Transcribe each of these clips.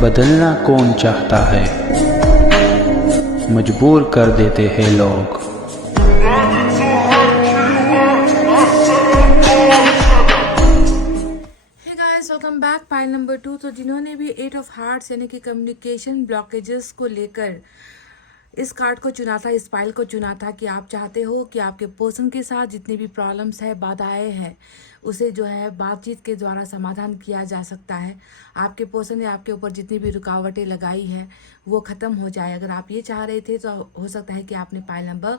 बदलना कौन चाहता है, मजबूर कर देते हैं लोग। Welcome back. Pile number 2। तो जिन्होंने भी 8 ऑफ हार्ट्स यानी कि कम्युनिकेशन ब्लॉकेजेस को लेकर इस कार्ड को चुना था, इस पाइल को चुना था कि आप चाहते हो कि आपके पर्सन के साथ जितनी भी प्रॉब्लम्स है, बाधाएं हैं, उसे जो है बातचीत के द्वारा समाधान किया जा सकता है। आपके पर्सन ने आपके ऊपर जितनी भी रुकावटें लगाई है वो ख़त्म हो जाए। अगर आप ये चाह रहे थे तो हो सकता है कि आपने पाइल नंबर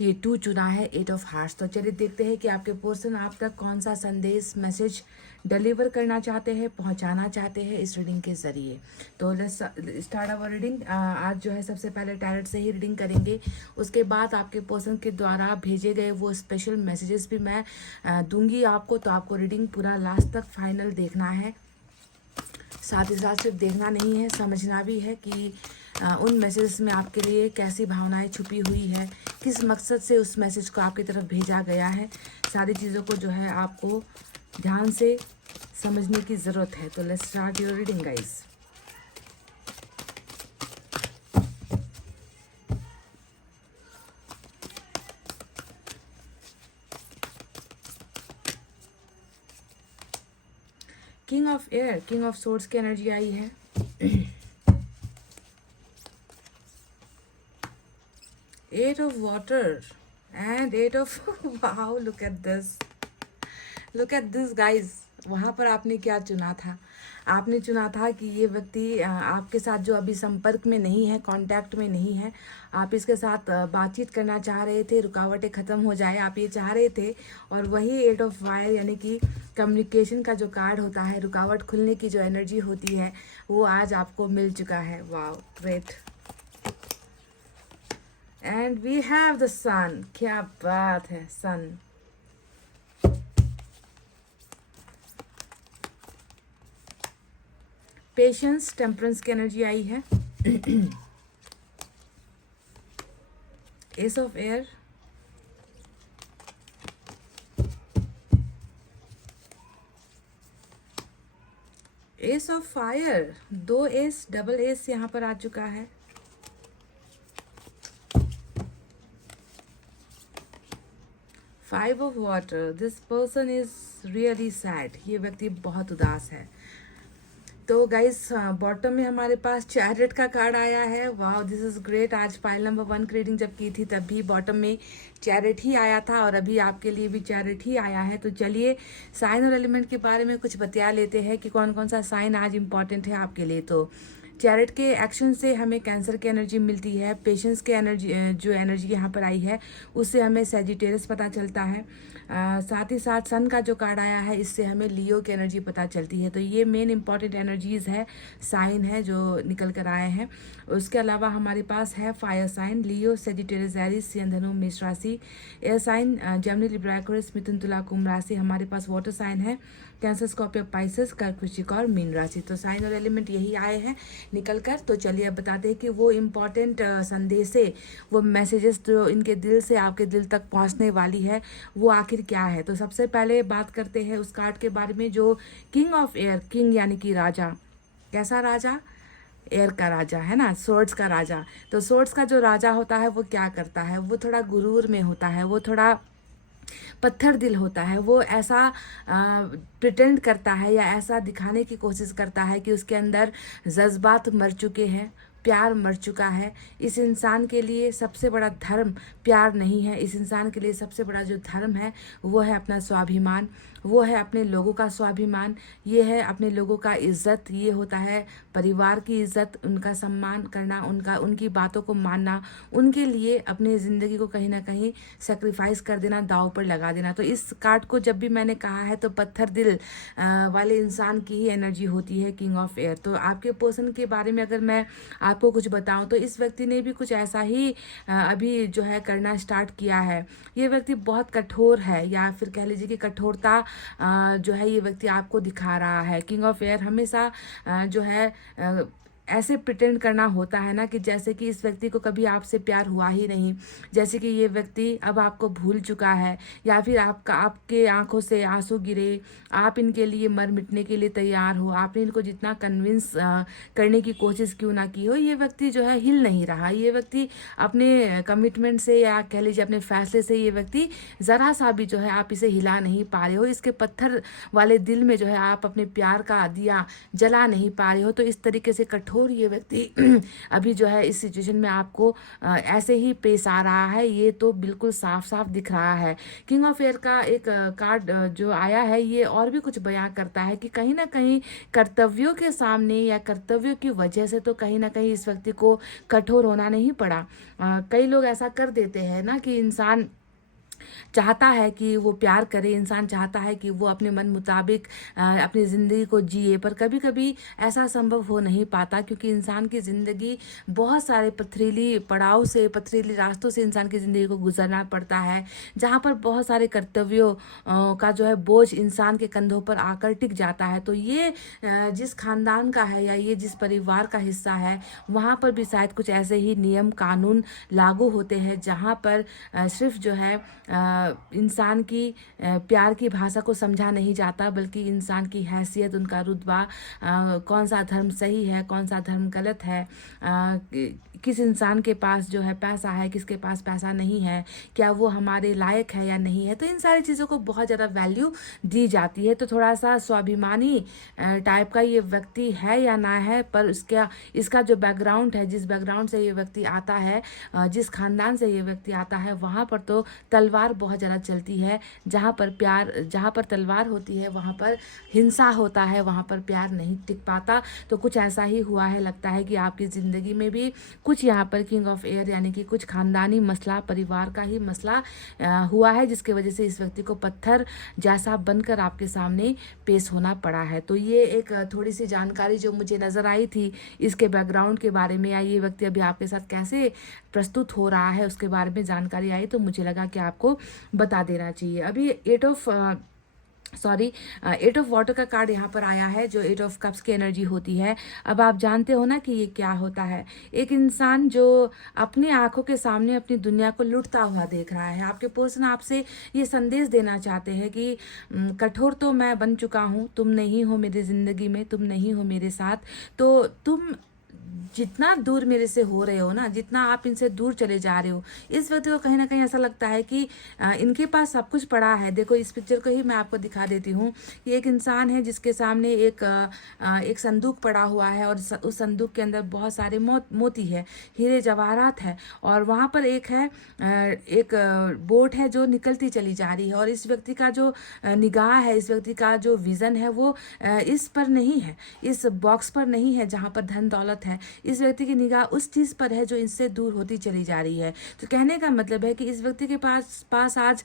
ये 2 चुना है, 8 ऑफ हार्ट्स। तो चलिए देखते हैं कि आपके पर्सन आप तक कौन सा संदेश, मैसेज डिलीवर करना चाहते हैं, पहुंचाना चाहते हैं इस रीडिंग के जरिए। तो लेट्स स्टार्ट आवर रीडिंग। आज जो है सबसे पहले टैरोट से ही रीडिंग करेंगे, उसके बाद आपके पर्सन के द्वारा भेजे गए वो स्पेशल मैसेजेस भी मैं दूंगी आपको। तो आपको रीडिंग पूरा लास्ट तक फाइनल देखना है। साथ ही साथ सिर्फ देखना नहीं है, समझना भी है कि उन मैसेज में आपके लिए कैसी भावनाएं छुपी हुई है, किस मकसद से उस मैसेज को आपकी तरफ भेजा गया है। सारी चीज़ों को जो है आपको ध्यान से समझने की ज़रूरत है। तो let's start your reading guys. King of air, king of swords की एनर्जी आई है। Eight of water and eight of wow, look at this, look at this guys. वहाँ पर आपने क्या चुना था? आपने चुना था कि ये व्यक्ति आपके साथ जो अभी संपर्क में नहीं है, कांटेक्ट में नहीं है, आप इसके साथ बातचीत करना चाह रहे थे, रुकावटें ख़त्म हो जाए, आप ये चाह रहे थे। और वही 8 ऑफ फायर यानी कि कम्युनिकेशन का जो कार्ड होता है, रुकावट खुलने की जो एनर्जी होती है, वो आज आपको मिल चुका है। Wow, great. And we have the sun. क्या बात है, सन। पेशेंस, टेम्परेंस की एनर्जी आई है। Ace of air, ace of fire, 2 ace, double ace यहाँ पर आ चुका है। Five of water, this person is really sad. ये व्यक्ति बहुत उदास है। तो गाइस बॉटम में हमारे पास चैरियट का कार्ड आया है। Wow, this is great. आज पाइल नंबर 1 की रीडिंग जब की थी तब भी बॉटम में चैरियट ही आया था और अभी आपके लिए भी चैरियट ही आया है। तो चलिए साइन और एलिमेंट के बारे में कुछ बता लेते हैं कि कौन कौन सा साइन आज इम्पॉर्टेंट है आपके लिए। तो चैरियट के एक्शन से हमें कैंसर की एनर्जी मिलती है। पेशेंस के एनर्जी, जो एनर्जी यहाँ पर आई है उससे हमें सैजिटेरियस पता चलता है। साथ ही साथ सन का जो कार्ड आया है इससे हमें लियो की एनर्जी पता चलती है। तो ये मेन इंपॉर्टेंट एनर्जीज है, साइन है जो निकल कर आए हैं। उसके अलावा हमारे पास है fire sign, Leo, Sagittarius, Aries, सिंह, धनु, मेष राशि। Air sign Gemini, Libra, Aquarius, मिथुन, तुला, कुंभ राशि। हमारे पास वाटर साइन है कैंसर, स्कॉर्पियो, पाइसेस, कर्क, वृश्चिक और मीन राशि। तो साइन और एलिमेंट यही आए हैं निकल कर। तो चलिए अब बताते हैं कि वो इम्पॉर्टेंट संदेश है, वो मैसेजेस जो इनके दिल से आपके दिल तक पहुंचने वाली है वो आखिर क्या है। तो सबसे पहले बात करते हैं उस कार्ड के बारे में जो किंग ऑफ एयर, किंग यानी कि राजा। कैसा राजा? एयर का राजा है ना, सोर्ड्स का राजा। तो सोर्ड्स का जो राजा होता है वो क्या करता है? वो थोड़ा गुरूर में होता है, वो थोड़ा पत्थर दिल होता है। वो ऐसा प्रिटेंड करता है या ऐसा दिखाने की कोशिश करता है कि उसके अंदर जज्बात मर चुके हैं, प्यार मर चुका है। इस इंसान के लिए सबसे बड़ा धर्म प्यार नहीं है। इस इंसान के लिए सबसे बड़ा जो धर्म है वो है अपना स्वाभिमान, वो है अपने लोगों का स्वाभिमान, ये है अपने लोगों का इज्जत, ये होता है परिवार की इज्जत, उनका सम्मान करना, उनकी बातों को मानना, उनके लिए अपनी ज़िंदगी को कहीं ना कहीं सेक्रीफाइस कर देना, दाव पर लगा देना। तो इस कार्ड को जब भी मैंने कहा है तो पत्थर दिल वाले इंसान की ही एनर्जी होती है, किंग ऑफ एयर। तो आपके पर्सन के बारे में अगर मैं आपको कुछ बताऊं तो इस व्यक्ति ने भी कुछ ऐसा ही अभी जो है करना स्टार्ट किया है। ये व्यक्ति बहुत कठोर है, या फिर कह लीजिए कि कठोरता जो है ये व्यक्ति आपको दिखा रहा है। किंग ऑफ एयर हमेशा जो है ऐसे प्रिटेंड करना होता है ना कि जैसे कि इस व्यक्ति को कभी आपसे प्यार हुआ ही नहीं, जैसे कि ये व्यक्ति अब आपको भूल चुका है, या फिर आपके आंखों से आंसू गिरे, आप इनके लिए मर मिटने के लिए तैयार हो, आपने इनको जितना कन्विंस करने की कोशिश क्यों ना की हो, ये व्यक्ति जो है हिल नहीं रहा। ये व्यक्ति अपने कमिटमेंट से या कह लीजिए अपने फैसले से ये व्यक्ति ज़रा सा भी जो है आप इसे हिला नहीं पा रहे हो। इसके पत्थर वाले दिल में जो है आप अपने प्यार का दिया जला नहीं पा रहे हो। तो इस तरीके से कठोर ये व्यक्ति अभी जो है इस सिचुएशन में आपको ऐसे ही पेश आ रहा है। ये तो बिल्कुल साफ साफ दिख रहा है। किंग ऑफ एयर का एक कार्ड जो आया है ये और भी कुछ बयां करता है कि कहीं ना कहीं कर्तव्यों के सामने या कर्तव्यों की वजह से तो कहीं ना कहीं इस व्यक्ति को कठोर होना नहीं पड़ा। कई लोग ऐसा कर देते हैं ना कि इंसान चाहता है कि वो प्यार करे, इंसान चाहता है कि वो अपने मन मुताबिक अपनी ज़िंदगी को जिए, पर कभी कभी ऐसा संभव हो नहीं पाता क्योंकि इंसान की ज़िंदगी बहुत सारे पथरीली पड़ाव से, पथरीली रास्तों से इंसान की ज़िंदगी को गुजरना पड़ता है, जहाँ पर बहुत सारे कर्तव्यों का जो है बोझ इंसान के कंधों पर आकर टिक जाता है। तो ये जिस खानदान का है या ये जिस परिवार का हिस्सा है वहाँ पर भी शायद कुछ ऐसे ही नियम कानून लागू होते हैं जहाँ पर सिर्फ जो है इंसान की प्यार की भाषा को समझा नहीं जाता, बल्कि इंसान की हैसियत, उनका रुतबा, कौन सा धर्म सही है, कौन सा धर्म गलत है, किस इंसान के पास जो है पैसा है, किसके पास पैसा नहीं है, क्या वो हमारे लायक है या नहीं है। तो इन सारी चीज़ों को बहुत ज़्यादा वैल्यू दी जाती है। तो थोड़ा सा स्वाभिमानी टाइप का ये व्यक्ति है या ना है, पर इसका जो बैकग्राउंड है, जिस बैकग्राउंड से ये व्यक्ति आता है, जिस खानदान से ये व्यक्ति आता है, वहाँ पर तो तलवार बहुत ज़्यादा चलती है। जहाँ पर तलवार होती है वहाँ पर हिंसा होता है, वहाँ पर प्यार नहीं टिक पाता। तो कुछ ऐसा ही हुआ है, लगता है कि आपकी ज़िंदगी में भी कुछ यहाँ पर किंग ऑफ एयर यानी कि कुछ खानदानी मसला, परिवार का ही मसला हुआ है, जिसके वजह से इस व्यक्ति को पत्थर जैसा बनकर आपके सामने पेश होना पड़ा है। तो ये एक थोड़ी सी जानकारी जो मुझे नज़र आई थी इसके बैकग्राउंड के बारे में, या ये व्यक्ति अभी आपके साथ कैसे प्रस्तुत हो रहा है उसके बारे में जानकारी आई, तो मुझे लगा कि आपको बता देना चाहिए। अभी एट ऑफ वाटर का कार्ड यहाँ पर आया है, जो 8 ऑफ कप्स की एनर्जी होती है। अब आप जानते हो ना कि ये क्या होता है। एक इंसान जो अपनी आंखों के सामने अपनी दुनिया को लुटता हुआ देख रहा है। आपके पर्सन आपसे ये संदेश देना चाहते हैं कि कठोर तो मैं बन चुका हूँ, तुम नहीं हो मेरी ज़िंदगी में, तुम नहीं हो मेरे साथ, तो तुम जितना दूर मेरे से हो रहे हो ना, जितना आप इनसे दूर चले जा रहे हो, इस व्यक्ति को कहीं ना कहीं ऐसा लगता है कि इनके पास सब कुछ पड़ा है। देखो इस पिक्चर को ही मैं आपको दिखा देती हूँ कि एक इंसान है जिसके सामने एक संदूक पड़ा हुआ है, और उस संदूक के अंदर बहुत सारे मोती है, हीरे जवाहरात है, और वहाँ पर एक बोट है जो निकलती चली जा रही है। और इस व्यक्ति का जो निगाह है, इस व्यक्ति का जो विज़न है, वो इस पर नहीं है, इस बॉक्स पर नहीं है जहाँ पर धन दौलत है। इस व्यक्ति की निगाह उस चीज़ पर है जो इससे दूर होती चली जा रही है। तो कहने का मतलब है कि इस व्यक्ति के पास आज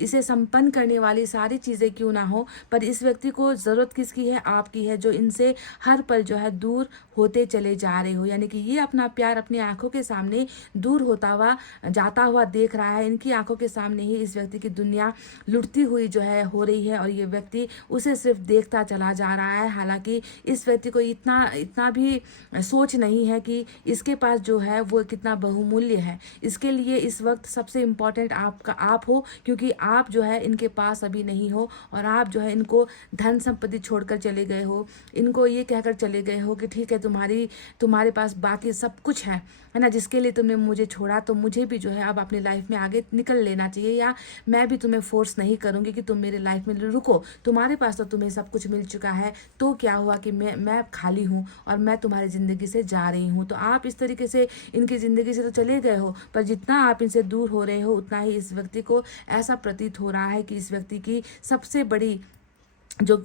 इसे संपन्न करने वाली सारी चीज़ें क्यों ना हो, पर इस व्यक्ति को ज़रूरत किसकी है? आपकी है, जो इनसे हर पल जो है दूर होते चले जा रहे हो। यानी कि ये अपना प्यार अपनी आंखों के सामने दूर होता हुआ जाता हुआ देख रहा है। इनकी आंखों के सामने ही इस व्यक्ति की दुनिया लुटती हुई जो है हो रही है, और ये व्यक्ति उसे सिर्फ देखता चला जा रहा है। हालांकि इस व्यक्ति को इतना भी सोच नहीं है कि इसके पास जो है वो कितना बहुमूल्य है। इसके लिए इस वक्त सबसे इम्पोर्टेंट आप हो, क्योंकि आप जो है इनके पास अभी नहीं हो, और आप जो है इनको धन संपत्ति छोड़कर चले गए हो, इनको ये कहकर चले गए हो कि ठीक है तुम्हारे पास बाकी सब कुछ है ना, जिसके लिए तुमने मुझे छोड़ा, तो मुझे भी जो है अब अपनी लाइफ में आगे निकल लेना चाहिए, या मैं भी तुम्हें फोर्स नहीं करूँगी कि तुम मेरे लाइफ में रुको, तुम्हारे पास तो तुम्हें सब कुछ मिल चुका है, तो क्या हुआ कि मैं खाली हूँ और मैं तुम्हारी ज़िंदगी से जा रही हूँ। तो आप इस तरीके से इनकी ज़िंदगी से तो चले गए हो, पर जितना आप इनसे दूर हो रहे हो उतना ही इस व्यक्ति को ऐसा प्रतीत हो रहा है कि इस व्यक्ति की सबसे बड़ी जो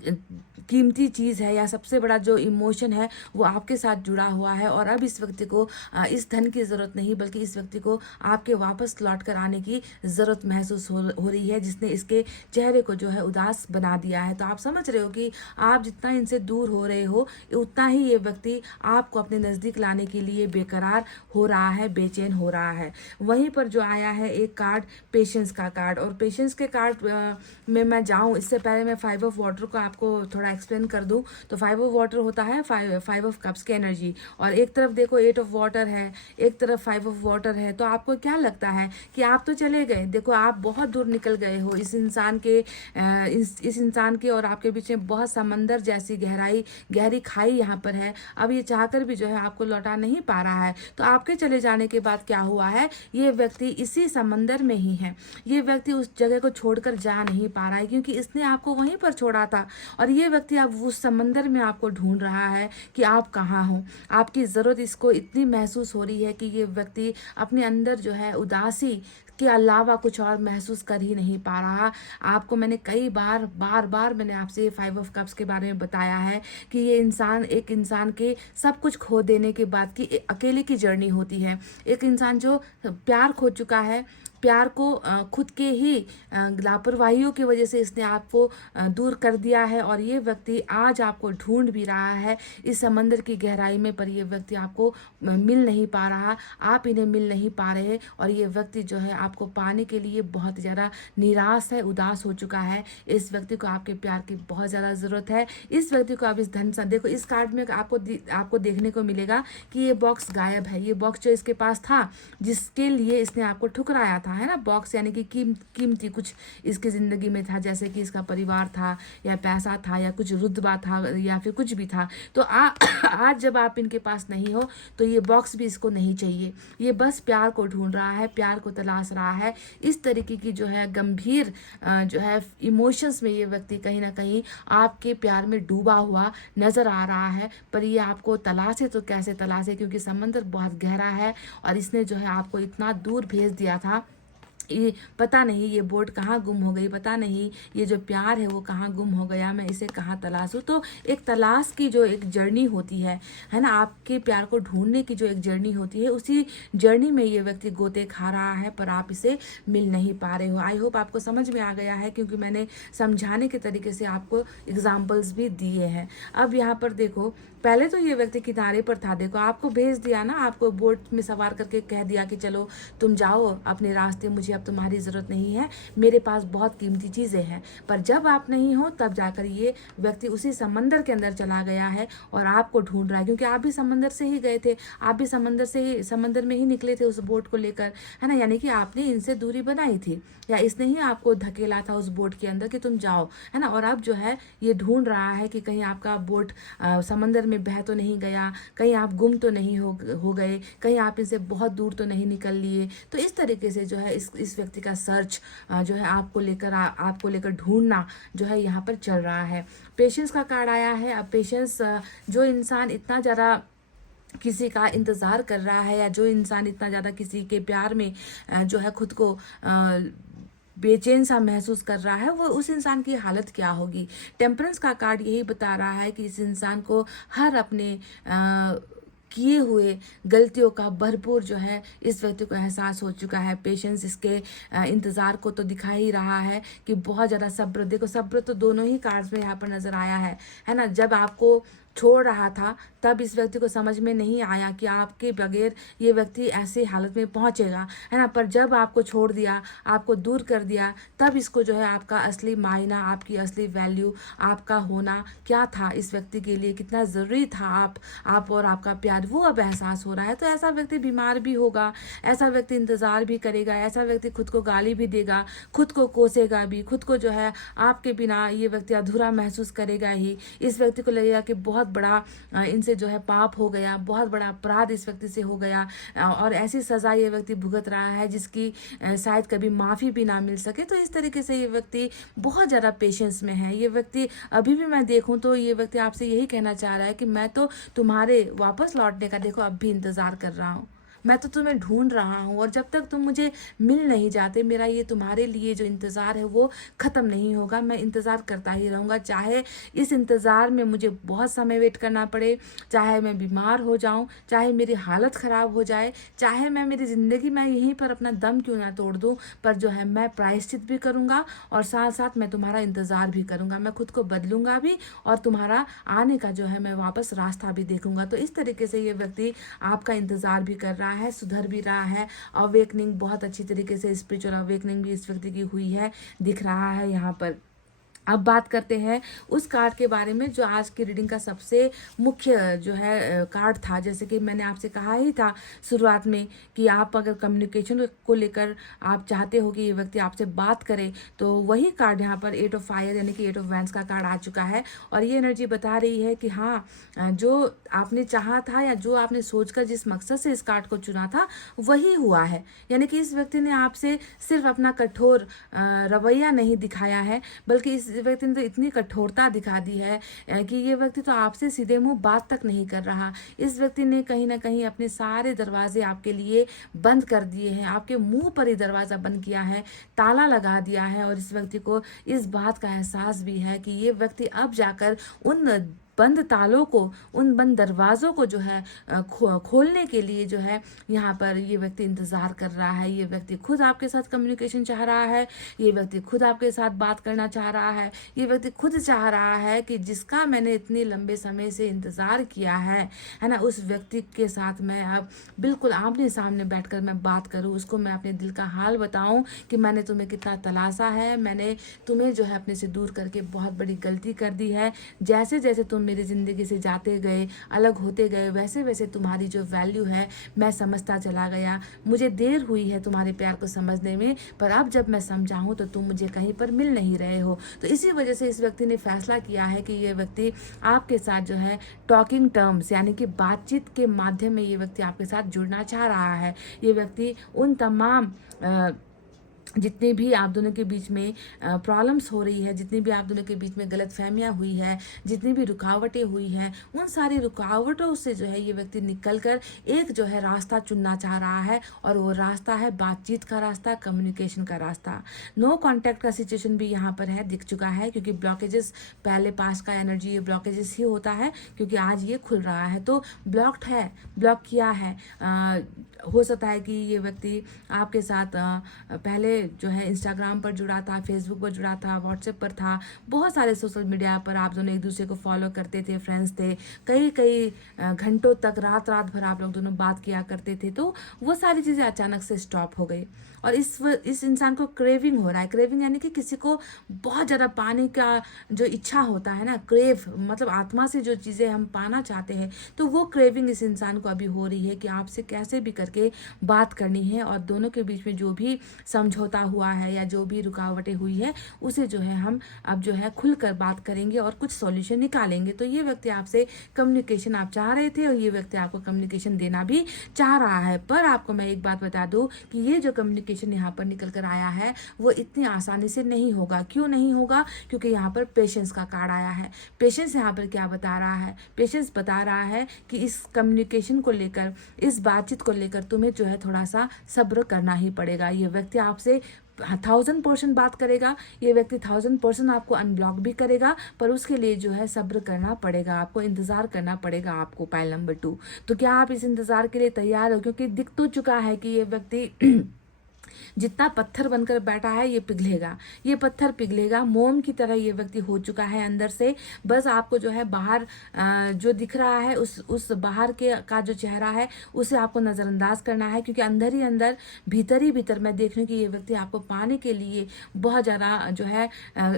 कीमती चीज़ है या सबसे बड़ा जो इमोशन है वो आपके साथ जुड़ा हुआ है। और अब इस व्यक्ति को इस धन की ज़रूरत नहीं, बल्कि इस व्यक्ति को आपके वापस लौट कर आने की ज़रूरत महसूस हो रही है, जिसने इसके चेहरे को जो है उदास बना दिया है। तो आप समझ रहे हो कि आप जितना इनसे दूर हो रहे हो उतना ही ये व्यक्ति आपको अपने नज़दीक लाने के लिए बेकरार हो रहा है, बेचैन हो रहा है। वहीं पर जो आया है एक कार्ड, पेशेंस का कार्ड, और पेशेंस के कार्ड में मैं जाऊँ इससे पहले मैं 5 ऑफ वाटर वाटर को आपको थोड़ा एक्सप्लेन कर दूं तो 5 ऑफ वाटर होता है 5 ऑफ कप्स की एनर्जी, और एक तरफ देखो 8 ऑफ वाटर है, एक तरफ 5 ऑफ वाटर है। तो आपको क्या लगता है कि आप तो चले गए, देखो आप बहुत दूर निकल गए हो इस इंसान के इस इंसान के और आपके बीच में बहुत समंदर जैसी गहरी खाई यहाँ पर है। अब ये चाहकर भी जो है आपको लौटा नहीं पा रहा है। तो आपके चले जाने के बाद क्या हुआ है, ये व्यक्ति इसी समंदर में ही है, ये व्यक्ति उस जगह को छोड़कर जा नहीं पा रहा है क्योंकि इसने आपको वहीं पर छोड़ा था, और ये व्यक्ति अब उस समंदर में आपको ढूंढ रहा है कि आप कहाँ हो। आपकी ज़रूरत इसको इतनी महसूस हो रही है कि ये व्यक्ति अपने अंदर जो है उदासी के अलावा कुछ और महसूस कर ही नहीं पा रहा। आपको मैंने कई बार मैंने आपसे ये 5 ऑफ कप्स के बारे में बताया है कि ये एक इंसान के सब कुछ खो देने के बाद की अकेले की जर्नी होती है। एक इंसान जो प्यार खो चुका है, प्यार को खुद के ही लापरवाहियों की वजह से इसने आपको दूर कर दिया है, और ये व्यक्ति आज आपको ढूंढ भी रहा है इस समंदर की गहराई में, पर ये व्यक्ति आपको मिल नहीं पा रहा, आप इन्हें मिल नहीं पा रहे, और ये व्यक्ति जो है आपको पाने के लिए बहुत ज़्यादा निराश है, उदास हो चुका है। इस व्यक्ति को आपके प्यार की बहुत ज़्यादा ज़रूरत है। इस व्यक्ति को आप इस धन से देखो, इस कार्ड में आपको देखने को मिलेगा कि ये बॉक्स गायब है। ये बॉक्स जो इसके पास था, जिसके लिए इसने आपको ठुकराया था, है ना, बॉक्स यानी कि कीमती कुछ इसकी ज़िंदगी में था, जैसे कि इसका परिवार था या पैसा था या कुछ रुतबा था या फिर कुछ भी था। तो आज जब आप इनके पास नहीं हो तो ये बॉक्स भी इसको नहीं चाहिए, ये बस प्यार को ढूंढ रहा है, प्यार को तलाश रहा है। इस तरीके की जो है गंभीर जो है इमोशंस में ये व्यक्ति कहीं ना कहीं आपके प्यार में डूबा हुआ नज़र आ रहा है, पर ये आपको तलाशे तो कैसे तलाशे, क्योंकि समंदर बहुत गहरा है और इसने जो है आपको इतना दूर भेज दिया था। ये पता नहीं ये बोट कहाँ गुम हो गई, पता नहीं ये जो प्यार है वो कहाँ गुम हो गया, मैं इसे कहाँ तलाशूं। तो एक तलाश की जो एक जर्नी होती है ना, आपके प्यार को ढूंढने की जो एक जर्नी होती है, उसी जर्नी में ये व्यक्ति गोते खा रहा है, पर आप इसे मिल नहीं पा रहे हो। आई होप आपको समझ में आ गया है, क्योंकि मैंने समझाने के तरीके से आपको एग्जाम्पल्स भी दिए हैं। अब यहाँ पर देखो, पहले तो ये व्यक्ति किनारे पर था, देखो आपको भेज दिया ना, आपको बोट में सवार करके कह दिया कि चलो तुम जाओ अपने रास्ते, मुझे अब तुम्हारी ज़रूरत नहीं है, मेरे पास बहुत कीमती चीज़ें हैं। पर जब आप नहीं हो तब जाकर ये व्यक्ति उसी समंदर के अंदर चला गया है और आपको ढूंढ रहा है, क्योंकि आप भी समंदर से ही गए थे, आप भी समंदर में ही निकले थे उस बोट को लेकर, है ना, यानी कि आपने इनसे दूरी बनाई थी या इसने ही आपको धकेला था उस बोट के अंदर कि तुम जाओ, है ना। और अब जो है ये ढूंढ रहा है कि कहीं आपका बोट समंदर में बह तो नहीं गया, कहीं आप गुम तो नहीं हो गए, कहीं आप इनसे बहुत दूर तो नहीं निकल लिए। तो इस तरीके से जो है इस व्यक्ति का सर्च जो है आपको लेकर ढूंढना जो है यहाँ पर चल रहा है। पेशेंस का कार्ड आया है। अब पेशेंस, जो इंसान इतना ज़्यादा किसी का इंतज़ार कर रहा है, या जो इंसान इतना ज़्यादा किसी के प्यार में जो है खुद को बेचैन सा महसूस कर रहा है, वो उस इंसान की हालत क्या होगी। टेम्परेंस का कार्ड यही बता रहा है कि इस इंसान को हर अपने किए हुए गलतियों का भरपूर जो है इस व्यक्ति को एहसास हो चुका है। पेशेंस इसके इंतज़ार को तो दिखा ही रहा है कि बहुत ज़्यादा सब्र, देखो सब्र तो दोनों ही कार्ड्स में यहाँ पर नज़र आया है ना। जब आपको छोड़ रहा था तब इस व्यक्ति को समझ में नहीं आया कि आपके बगैर ये व्यक्ति ऐसी हालत में पहुंचेगा, है ना। पर जब आपको छोड़ दिया, आपको दूर कर दिया, तब इसको जो है आपका असली मायना, आपकी असली वैल्यू, आपका होना क्या था इस व्यक्ति के लिए, कितना ज़रूरी था आप और आपका प्यार, वो अब एहसास हो रहा है। तो ऐसा व्यक्ति बीमार भी होगा, ऐसा व्यक्ति इंतज़ार भी करेगा, ऐसा व्यक्ति खुद को गाली भी देगा, खुद को कोसेगा भी, खुद को जो है आपके बिना ये व्यक्ति अधूरा महसूस करेगा ही। इस व्यक्ति को लगेगा कि बहुत बड़ा इनसे जो है पाप हो गया, बहुत बड़ा अपराध इस व्यक्ति से हो गया, और ऐसी सज़ा ये व्यक्ति भुगत रहा है जिसकी शायद कभी माफ़ी भी ना मिल सके। तो इस तरीके से ये व्यक्ति बहुत ज़्यादा पेशेंस में है। ये व्यक्ति अभी भी मैं देखूं तो ये व्यक्ति आपसे यही कहना चाह रहा है कि मैं तो तुम्हारे वापस लौटने का देखो अब भी इंतज़ार कर रहा हूँ, मैं तो तुम्हें ढूंढ रहा हूँ, और जब तक तुम मुझे मिल नहीं जाते, मेरा ये तुम्हारे लिए जो इंतज़ार है वो ख़त्म नहीं होगा। मैं इंतज़ार करता ही रहूँगा, चाहे इस इंतज़ार में मुझे बहुत समय वेट करना पड़े, चाहे मैं बीमार हो जाऊँ, चाहे मेरी हालत ख़राब हो जाए, चाहे मैं मेरी ज़िंदगी में यहीं पर अपना दम क्यों ना तोड़ दूँ, पर जो है मैं प्रायश्चित भी करूँगा और साथ साथ मैं तुम्हारा इंतज़ार भी करूँगा। मैं खुद को बदलूँगा भी और तुम्हारा आने का जो है मैं वापस रास्ता भी देखूँगा। तो इस तरीके से ये व्यक्ति आपका इंतज़ार भी कर रहा है, सुधर भी रहा है। अवेकनिंग बहुत अच्छी तरीके से, स्पिरिचुअल अवेकनिंग भी इस व्यक्ति की हुई है, दिख रहा है यहाँ पर। अब बात करते हैं उस कार्ड के बारे में जो आज की रीडिंग का सबसे मुख्य जो है कार्ड था। जैसे कि मैंने आपसे कहा ही था शुरुआत में कि आप अगर कम्युनिकेशन को लेकर आप चाहते हो कि ये व्यक्ति आपसे बात करे, तो वही कार्ड यहाँ पर 8 ऑफ फायर यानी कि 8 ऑफ वैंड्स का कार्ड आ चुका है। और ये एनर्जी बता रही है कि हाँ, जो आपने चाहा था या जो आपने सोचकर जिस मकसद से इस कार्ड को चुना था वही हुआ है। यानी कि इस व्यक्ति ने आपसे सिर्फ अपना कठोर रवैया नहीं दिखाया है, बल्कि इस व्यक्ति ने तो इतनी कठोरता दिखा दी है कि ये व्यक्ति तो आपसे सीधे मुंह बात तक नहीं कर रहा। इस व्यक्ति ने कहीं ना कहीं अपने सारे दरवाजे आपके लिए बंद कर दिए हैं, आपके मुंह पर ही दरवाज़ा बंद किया है, ताला लगा दिया है। और इस व्यक्ति को इस बात का एहसास भी है कि ये व्यक्ति अब जाकर उन बंद तालों को, उन बंद दरवाज़ों को जो है खोलने के लिए जो है यहाँ पर ये व्यक्ति इंतज़ार कर रहा है। ये व्यक्ति खुद आपके साथ कम्युनिकेशन चाह रहा है, ये व्यक्ति खुद आपके साथ बात करना चाह रहा है, ये व्यक्ति खुद चाह रहा है कि जिसका मैंने इतने लंबे समय से इंतज़ार किया है ना, उस व्यक्ति के साथ मैं अब बिल्कुल आमने सामने बैठकर मैं बात करूँ, उसको मैं अपने दिल का हाल बताऊँ कि मैंने तुम्हें कितना तलाशा है, मैंने तुम्हें जो है अपने से दूर करके बहुत बड़ी गलती कर दी है। जैसे जैसे तुम मेरी ज़िंदगी से जाते गए, अलग होते गए, वैसे वैसे तुम्हारी जो वैल्यू है मैं समझता चला गया। मुझे देर हुई है तुम्हारे प्यार को समझने में, पर अब जब मैं समझा हूँ तो तुम मुझे कहीं पर मिल नहीं रहे हो। तो इसी वजह से इस व्यक्ति ने फैसला किया है कि ये व्यक्ति आपके साथ जो है टॉकिंग टर्म्स यानी कि बातचीत के माध्यम में ये व्यक्ति आपके साथ जुड़ना चाह रहा है। ये व्यक्ति उन तमाम जितने भी आप दोनों के बीच में प्रॉब्लम्स हो रही है, जितनी भी आप दोनों के बीच में गलतफहमियां हुई है, जितनी भी रुकावटें हुई हैं, उन सारी रुकावटों से जो है ये व्यक्ति निकलकर एक जो है रास्ता चुनना चाह रहा है। और वो रास्ता है बातचीत का रास्ता, कम्युनिकेशन का रास्ता। नो कॉन्टैक्ट का सिचुएशन भी यहाँ पर है, दिख चुका है, क्योंकि ब्लॉकेजेस पहले पास का एनर्जी ये ब्लॉकेजेस ही होता है, क्योंकि आज ये खुल रहा है तो ब्लॉक्ड है, ब्लॉक किया है। हो सकता है कि ये व्यक्ति आपके साथ पहले जो है इंस्टाग्राम पर जुड़ा था, फेसबुक पर जुड़ा था, व्हाट्सएप पर था, बहुत सारे सोशल मीडिया पर आप दोनों एक दूसरे को फॉलो करते थे, फ्रेंड्स थे, कई कई घंटों तक रात रात भर आप लोग दोनों बात किया करते थे। तो वो सारी चीज़ें अचानक से स्टॉप हो गई और इस इंसान को क्रेविंग हो रहा है। क्रेविंग यानी कि किसी को बहुत ज़्यादा पाने का जो इच्छा होता है ना, क्रेव मतलब आत्मा से जो चीज़ें हम पाना चाहते हैं, तो वो क्रेविंग इस इंसान को अभी हो रही है कि आपसे कैसे भी करके बात करनी है और दोनों के बीच में जो भी समझौता हुआ है या जो भी रुकावटें हुई है उसे जो है हम अब जो है खुलकर बात करेंगे और कुछ सॉल्यूशन निकालेंगे। तो ये व्यक्ति आपसे कम्युनिकेशन आप चाह रहे थे और ये व्यक्ति आपको कम्युनिकेशन देना भी चाह रहा है। पर आपको मैं एक बात बता दूं कि ये जो कम्युनिकेशन यहाँ पर निकल कर आया है वो इतनी आसानी से नहीं होगा। क्यों नहीं होगा? क्योंकि यहाँ पर पेशेंस का कार्ड आया है। पेशेंस यहाँ पर क्या बता रहा है? पेशेंस बता रहा है कि इस कम्युनिकेशन को लेकर, इस बातचीत को लेकर तुम्हें जो है थोड़ा सा सब्र करना ही पड़ेगा। ये व्यक्ति आपसे 1000% बात करेगा, ये व्यक्ति 1000% आपको अनब्लॉक भी करेगा, पर उसके लिए जो है सब्र करना पड़ेगा, आपको इंतज़ार करना पड़ेगा आपको। पाइल नंबर 2, तो क्या आप इस इंतज़ार के लिए तैयार हो? क्योंकि दिख तो चुका है कि ये व्यक्ति जितना पत्थर बनकर बैठा है ये पिघलेगा, ये पत्थर पिघलेगा, मोम की तरह ये व्यक्ति हो चुका है अंदर से। बस आपको जो है बाहर जो दिख रहा है उस बाहर के का जो चेहरा है उसे आपको नज़रअंदाज करना है, क्योंकि अंदर ही अंदर, भीतर ही भीतर मैं देख रही हूँ कि ये व्यक्ति आपको पाने के लिए बहुत ज़्यादा जो है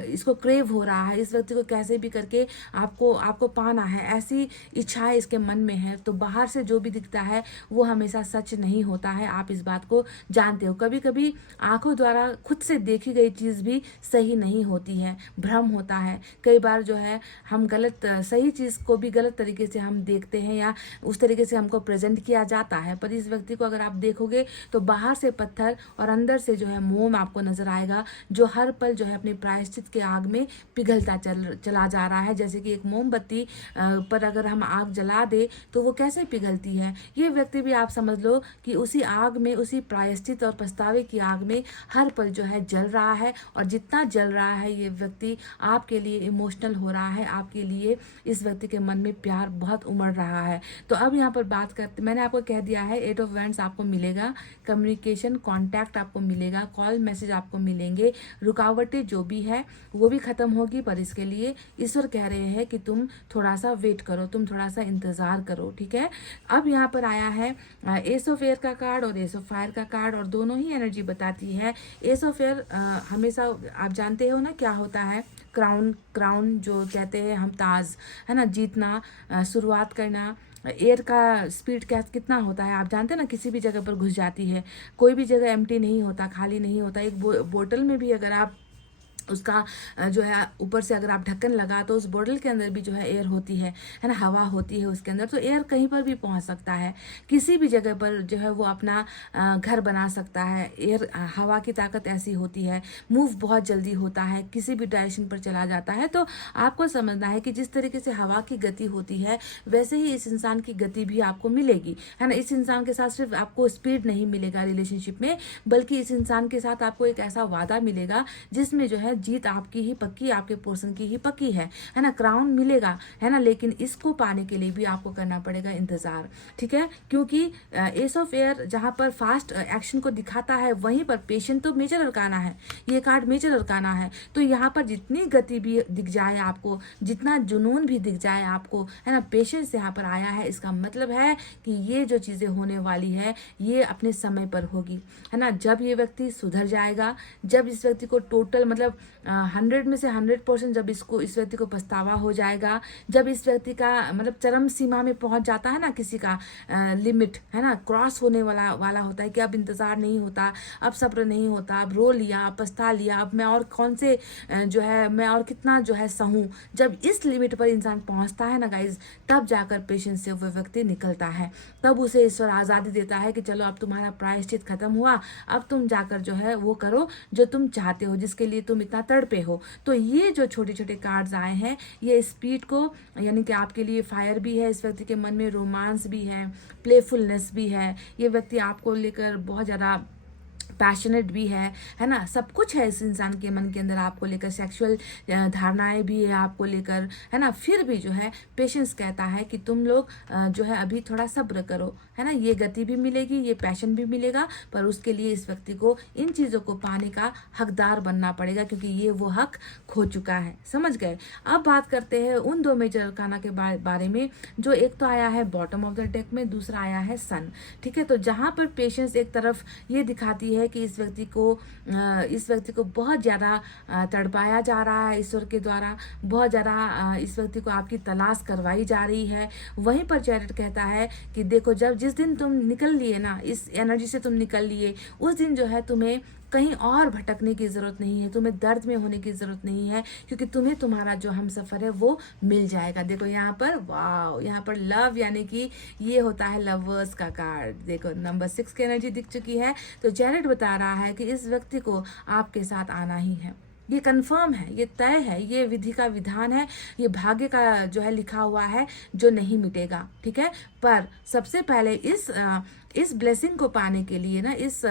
इसको क्रेव हो रहा है। इस व्यक्ति को कैसे भी करके आपको पाना है, ऐसी इच्छाएं इसके मन में है। तो बाहर से जो भी दिखता है वो हमेशा सच नहीं होता है, आप इस बात को जानते हो। कभी कभी आंखों द्वारा खुद से देखी गई चीज़ भी सही नहीं होती है, भ्रम होता है। कई बार जो है हम सही चीज़ को भी गलत तरीके से हम देखते हैं या उस तरीके से हमको प्रेजेंट किया जाता है। पर इस व्यक्ति को अगर आप देखोगे तो बाहर से पत्थर और अंदर से जो है मोम आपको नजर आएगा, जो हर पल जो है अपनी प्रायश्चित के आग में पिघलता चला जा रहा है। जैसे कि एक मोमबत्ती पर अगर हम आग जला दे तो वो कैसे पिघलती है, ये व्यक्ति भी आप समझ लो कि उसी आग में, उसी प्रायश्चित और पछतावे की आग में हर पल जो है जल रहा है। और जितना जल रहा है ये व्यक्ति आपके लिए इमोशनल हो रहा है, आपके लिए इस व्यक्ति के मन में प्यार बहुत उमड़ रहा है। तो अब यहाँ पर बात करते, मैंने आपको कह दिया है 8 ऑफ वैंड्स आपको मिलेगा, कम्युनिकेशन कॉन्टैक्ट आपको मिलेगा, कॉल मैसेज आपको मिलेंगे, रुकावटें जो भी है वो भी खत्म होगी। पर इसके लिए ईश्वर कह रहे हैं कि तुम थोड़ा सा वेट करो, तुम थोड़ा सा इंतजार करो, ठीक है। अब यहाँ पर आया है एस ऑफ एयर का कार्ड और एस ऑफ फायर का कार्ड, और दोनों ही एनर्जी बताती है। एस ऑफ एयर हमेशा आप जानते हो ना क्या होता है, क्राउन क्राउन जो कहते हैं हम ताज, है ना, जीतना, शुरुआत करना। एयर का स्पीड क्या कितना होता है आप जानते हैं ना, किसी भी जगह पर घुस जाती है, कोई भी जगह एम्प्टी नहीं होता, खाली नहीं होता। एक बोतल में भी अगर आप उसका जो है ऊपर से अगर आप ढक्कन लगा तो उस बोतल के अंदर भी जो है एयर होती है ना, हवा होती है उसके अंदर। तो एयर कहीं पर भी पहुंच सकता है, किसी भी जगह पर जो है वो अपना घर बना सकता है। एयर हवा की ताकत ऐसी होती है, मूव बहुत जल्दी होता है, किसी भी डायरेक्शन पर चला जाता है। तो आपको समझना है कि जिस तरीके से हवा की गति होती है वैसे ही इस इंसान की गति भी आपको मिलेगी, है ना। इस इंसान के साथ सिर्फ आपको स्पीड नहीं मिलेगा रिलेशनशिप में, बल्कि इस इंसान के साथ आपको एक ऐसा वादा मिलेगा जिसमें जो है जीत आपकी ही पक्की, आपके पर्सन की ही पक्की है ना। क्राउन मिलेगा, है ना, लेकिन इसको पाने के लिए भी आपको करना पड़ेगा इंतजार, ठीक है। क्योंकि एस ऑफ एयर जहां पर फास्ट एक्शन को दिखाता है, वहीं पर पेशेंट तो मेजर अरकाना है, ये कार्ड मेजर अरकाना है। तो यहाँ पर जितनी गति भी दिख जाए आपको, जितना जुनून भी दिख जाए आपको, है ना, पेशेंस यहाँ पर आया है, इसका मतलब है कि ये जो चीजें होने वाली है ये अपने समय पर होगी, है ना। जब ये व्यक्ति सुधर जाएगा, जब इस व्यक्ति को टोटल मतलब 100 में से 100% जब इस व्यक्ति को पछतावा हो जाएगा, जब इस व्यक्ति का मतलब चरम सीमा में पहुंच जाता है ना, किसी का लिमिट, है ना, क्रॉस होने वाला होता है कि अब इंतजार नहीं होता, अब सब्र नहीं होता, अब रो लिया, अब पछता लिया, अब मैं और कौन से जो है मैं और कितना जो है सहूं। जब इस लिमिट पर इंसान पहुंचता है ना गाइज, तब जाकर पेशेंस से वो व्यक्ति निकलता है, तब उसे ईश्वर आज़ादी देता है कि चलो अब तुम्हारा प्रायश्चित खत्म हुआ, अब तुम जाकर जो है वो करो जो तुम चाहते हो, जिसके लिए तुम इतना तड़पे हो। तो ये जो छोटे छोटे कार्ड्स आए हैं, ये स्पीड को यानी कि आपके लिए फायर भी है, इस व्यक्ति के मन में रोमांस भी है, प्लेफुलनेस भी है, ये व्यक्ति आपको लेकर बहुत ज़्यादा पैशनेट भी है ना, सब कुछ है इस इंसान के मन के अंदर आपको लेकर, सेक्सुअल धारणाएं भी है आपको लेकर, है ना। फिर भी जो है पेशेंस कहता है कि तुम लोग जो है अभी थोड़ा सब्र करो, है ना। ये गति भी मिलेगी, ये पैशन भी मिलेगा, पर उसके लिए इस व्यक्ति को इन चीज़ों को पाने का हकदार बनना पड़ेगा, क्योंकि ये वो हक खो चुका है, समझ गए। अब बात करते हैं उन दो मेजर अरकाना के बारे में, जो एक तो आया है बॉटम ऑफ द डेक में, दूसरा आया है सन, ठीक है। तो जहाँ पर पेशेंस एक तरफ ये दिखाती है कि इस व्यक्ति को बहुत ज़्यादा तड़पाया जा रहा है ईश्वर के द्वारा, बहुत ज़्यादा इस व्यक्ति को आपकी तलाश करवाई जा रही है। वहीं पर चैरिट कहता है कि देखो, जिस दिन तुम निकल लिए ना, इस एनर्जी से तुम निकल लिए, उस दिन जो है तुम्हें कहीं और भटकने की ज़रूरत नहीं है, तुम्हें दर्द में होने की ज़रूरत नहीं है, क्योंकि तुम्हें तुम्हारा जो हमसफ़र है वो मिल जाएगा। देखो यहाँ पर, वाह, यहाँ पर लव यानी कि ये होता है लवर्स का कार्ड। देखो नंबर 6 की एनर्जी दिख चुकी है। तो जैरेड बता रहा है कि इस व्यक्ति को आपके साथ आना ही है, ये कंफर्म है, ये तय है, ये विधि का विधान है, ये भाग्य का जो है लिखा हुआ है जो नहीं मिटेगा, ठीक है। पर सबसे पहले इस ब्लेसिंग को पाने के लिए ना, इस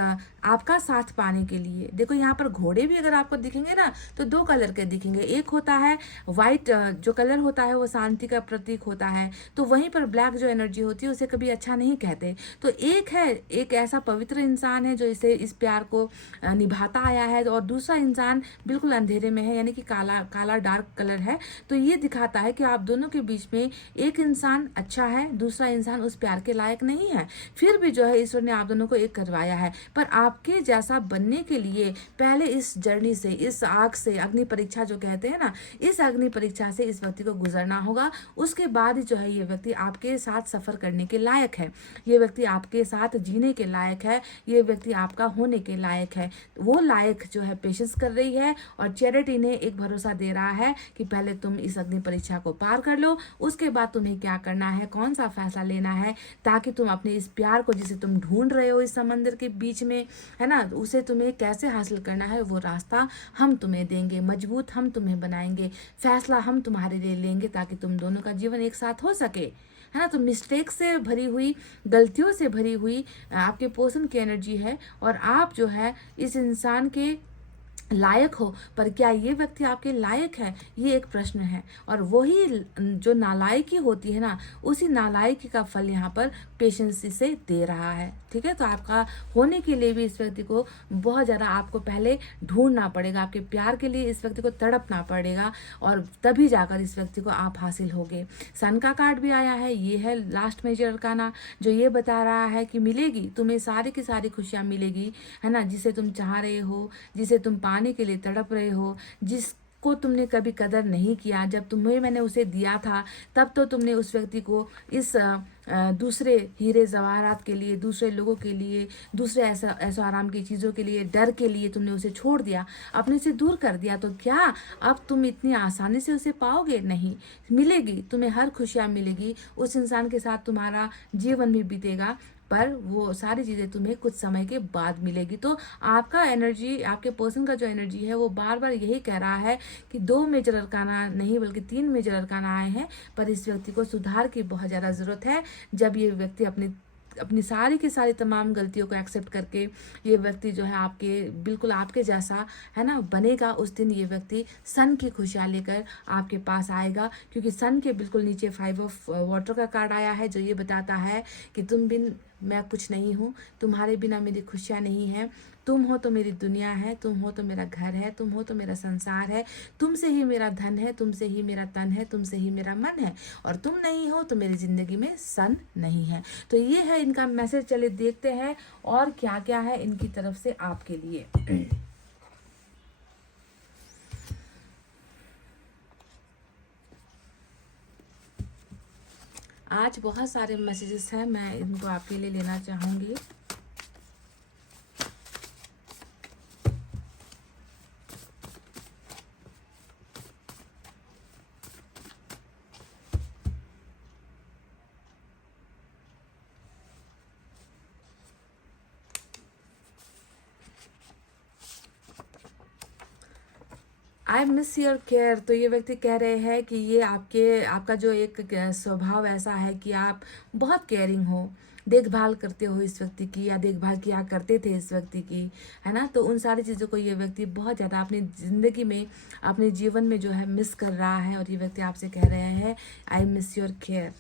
आपका साथ पाने के लिए, देखो यहाँ पर घोड़े भी अगर आपको दिखेंगे ना तो 2 कलर के दिखेंगे। एक होता है वाइट, जो कलर होता है वो शांति का प्रतीक होता है, तो वहीं पर ब्लैक जो एनर्जी होती है उसे कभी अच्छा नहीं कहते। तो एक ऐसा पवित्र इंसान है जो इस प्यार को निभाता आया है, और दूसरा इंसान बिल्कुल अंधेरे में है, यानी कि काला डार्क कलर है। तो ये दिखाता है कि आप दोनों के बीच में एक इंसान अच्छा है, दूसरा इंसान उस प्यार के लायक नहीं है। फिर भी जो है ईश्वर ने आप दोनों को एक करवाया है, पर आपके जैसा बनने के लिए पहले इस जर्नी से, इस आग से, अग्नि परीक्षा जो कहते हैं ना, इस अग्नि परीक्षा से इस व्यक्ति को गुजरना होगा। उसके बाद ही जो है ये व्यक्ति आपके साथ सफर करने के लायक है, ये व्यक्ति आपके साथ जीने के लायक है, ये व्यक्ति आपका होने के लायक है। वो लायक जो है पेशेंस कर रही है, और चैरिटी ने एक भरोसा दे रहा है कि पहले तुम इस अग्नि परीक्षा को पार कर लो, उसके बाद तुम्हें क्या करना है, कौन सा फैसला लेना है, ताकि तुम अपने इस प्यार को जिसे तुम ढूंढ रहे हो इस समंदर के बीच में, है ना, उसे तुम्हें कैसे हासिल करना है, वो रास्ता हम तुम्हें देंगे, मजबूत हम तुम्हें बनाएंगे, फैसला हम तुम्हारे लिए लेंगे, ताकि तुम दोनों का जीवन एक साथ हो सके, है ना। तो मिस्टेक से भरी हुई, गलतियों से भरी हुई आपके पर्सन की एनर्जी है, और आप जो है इस इंसान के लायक हो, पर क्या ये व्यक्ति आपके लायक है, ये एक प्रश्न है। और वही जो नालायकी होती है ना, उसी नालायकी का फल यहाँ पर पेशेंस से दे रहा है, ठीक है। तो आपका होने के लिए भी इस व्यक्ति को बहुत ज़्यादा आपको पहले ढूंढना पड़ेगा, आपके प्यार के लिए इस व्यक्ति को तड़पना पड़ेगा, और तभी जाकर इस व्यक्ति को आप हासिल होगे। सन का कार्ड भी आया है, ये है लास्ट मेजर अरकाना, जो ये बता रहा है कि मिलेगी तुम्हें सारी की सारी खुशियाँ मिलेगी, है ना, जिसे तुम चाह रहे हो, जिसे तुम पाने के लिए तड़प रहे हो, को तुमने कभी कदर नहीं किया। जब तुम्हें मैंने उसे दिया था तब तो तुमने उस व्यक्ति को इस दूसरे हीरे जवाहरात के लिए, दूसरे लोगों के लिए, दूसरे ऐसा आराम की चीज़ों के लिए, डर के लिए तुमने उसे छोड़ दिया, अपने से दूर कर दिया। तो क्या अब तुम इतनी आसानी से उसे पाओगे? नहीं मिलेगी, तुम्हें हर खुशियाँ मिलेगी, उस इंसान के साथ तुम्हारा जीवन भी बीतेगा, पर वो सारी चीज़ें तुम्हें कुछ समय के बाद मिलेगी। तो आपका एनर्जी, आपके पर्सन का जो एनर्जी है वो बार बार यही कह रहा है कि 2 मेजर अरकाना नहीं बल्कि 3 मेजर अरकाना आए हैं, पर इस व्यक्ति को सुधार की बहुत ज़्यादा ज़रूरत है। जब ये व्यक्ति अपनी सारी की सारी तमाम गलतियों को एक्सेप्ट करके ये व्यक्ति जो है आपके बिल्कुल आपके जैसा है ना बनेगा, उस दिन ये व्यक्ति सन की खुशियाँ लेकर आपके पास आएगा। क्योंकि सन के बिल्कुल नीचे 5 ऑफ वाटर का कार्ड आया है, जो ये बताता है कि तुम बिन मैं कुछ नहीं हूँ, तुम्हारे बिना मेरी खुशियाँ नहीं हैं, तुम हो तो मेरी दुनिया है, तुम हो तो मेरा घर है, तुम हो तो मेरा संसार है, तुमसे ही मेरा धन है, तुमसे ही मेरा तन है, तुमसे ही मेरा मन है, और तुम नहीं हो तो मेरी ज़िंदगी में सन नहीं है। तो ये है इनका मैसेज। चले देखते हैं और क्या क्या है इनकी तरफ से आपके लिए। आज बहुत सारे मैसेजेस हैं, मैं इनको आपके लिए लेना चाहूँगी। I miss your care. तो ये व्यक्ति कह रहे हैं कि ये आपका जो एक स्वभाव ऐसा है कि आप बहुत केयरिंग हो, देखभाल करते हो इस व्यक्ति की, या देखभाल किया करते थे इस व्यक्ति की, है ना। तो उन सारी चीज़ों को ये व्यक्ति बहुत ज़्यादा अपनी ज़िंदगी में, अपने जीवन में जो है मिस कर रहा है, और ये व्यक्ति आपसे कह रहे हैं I miss your care.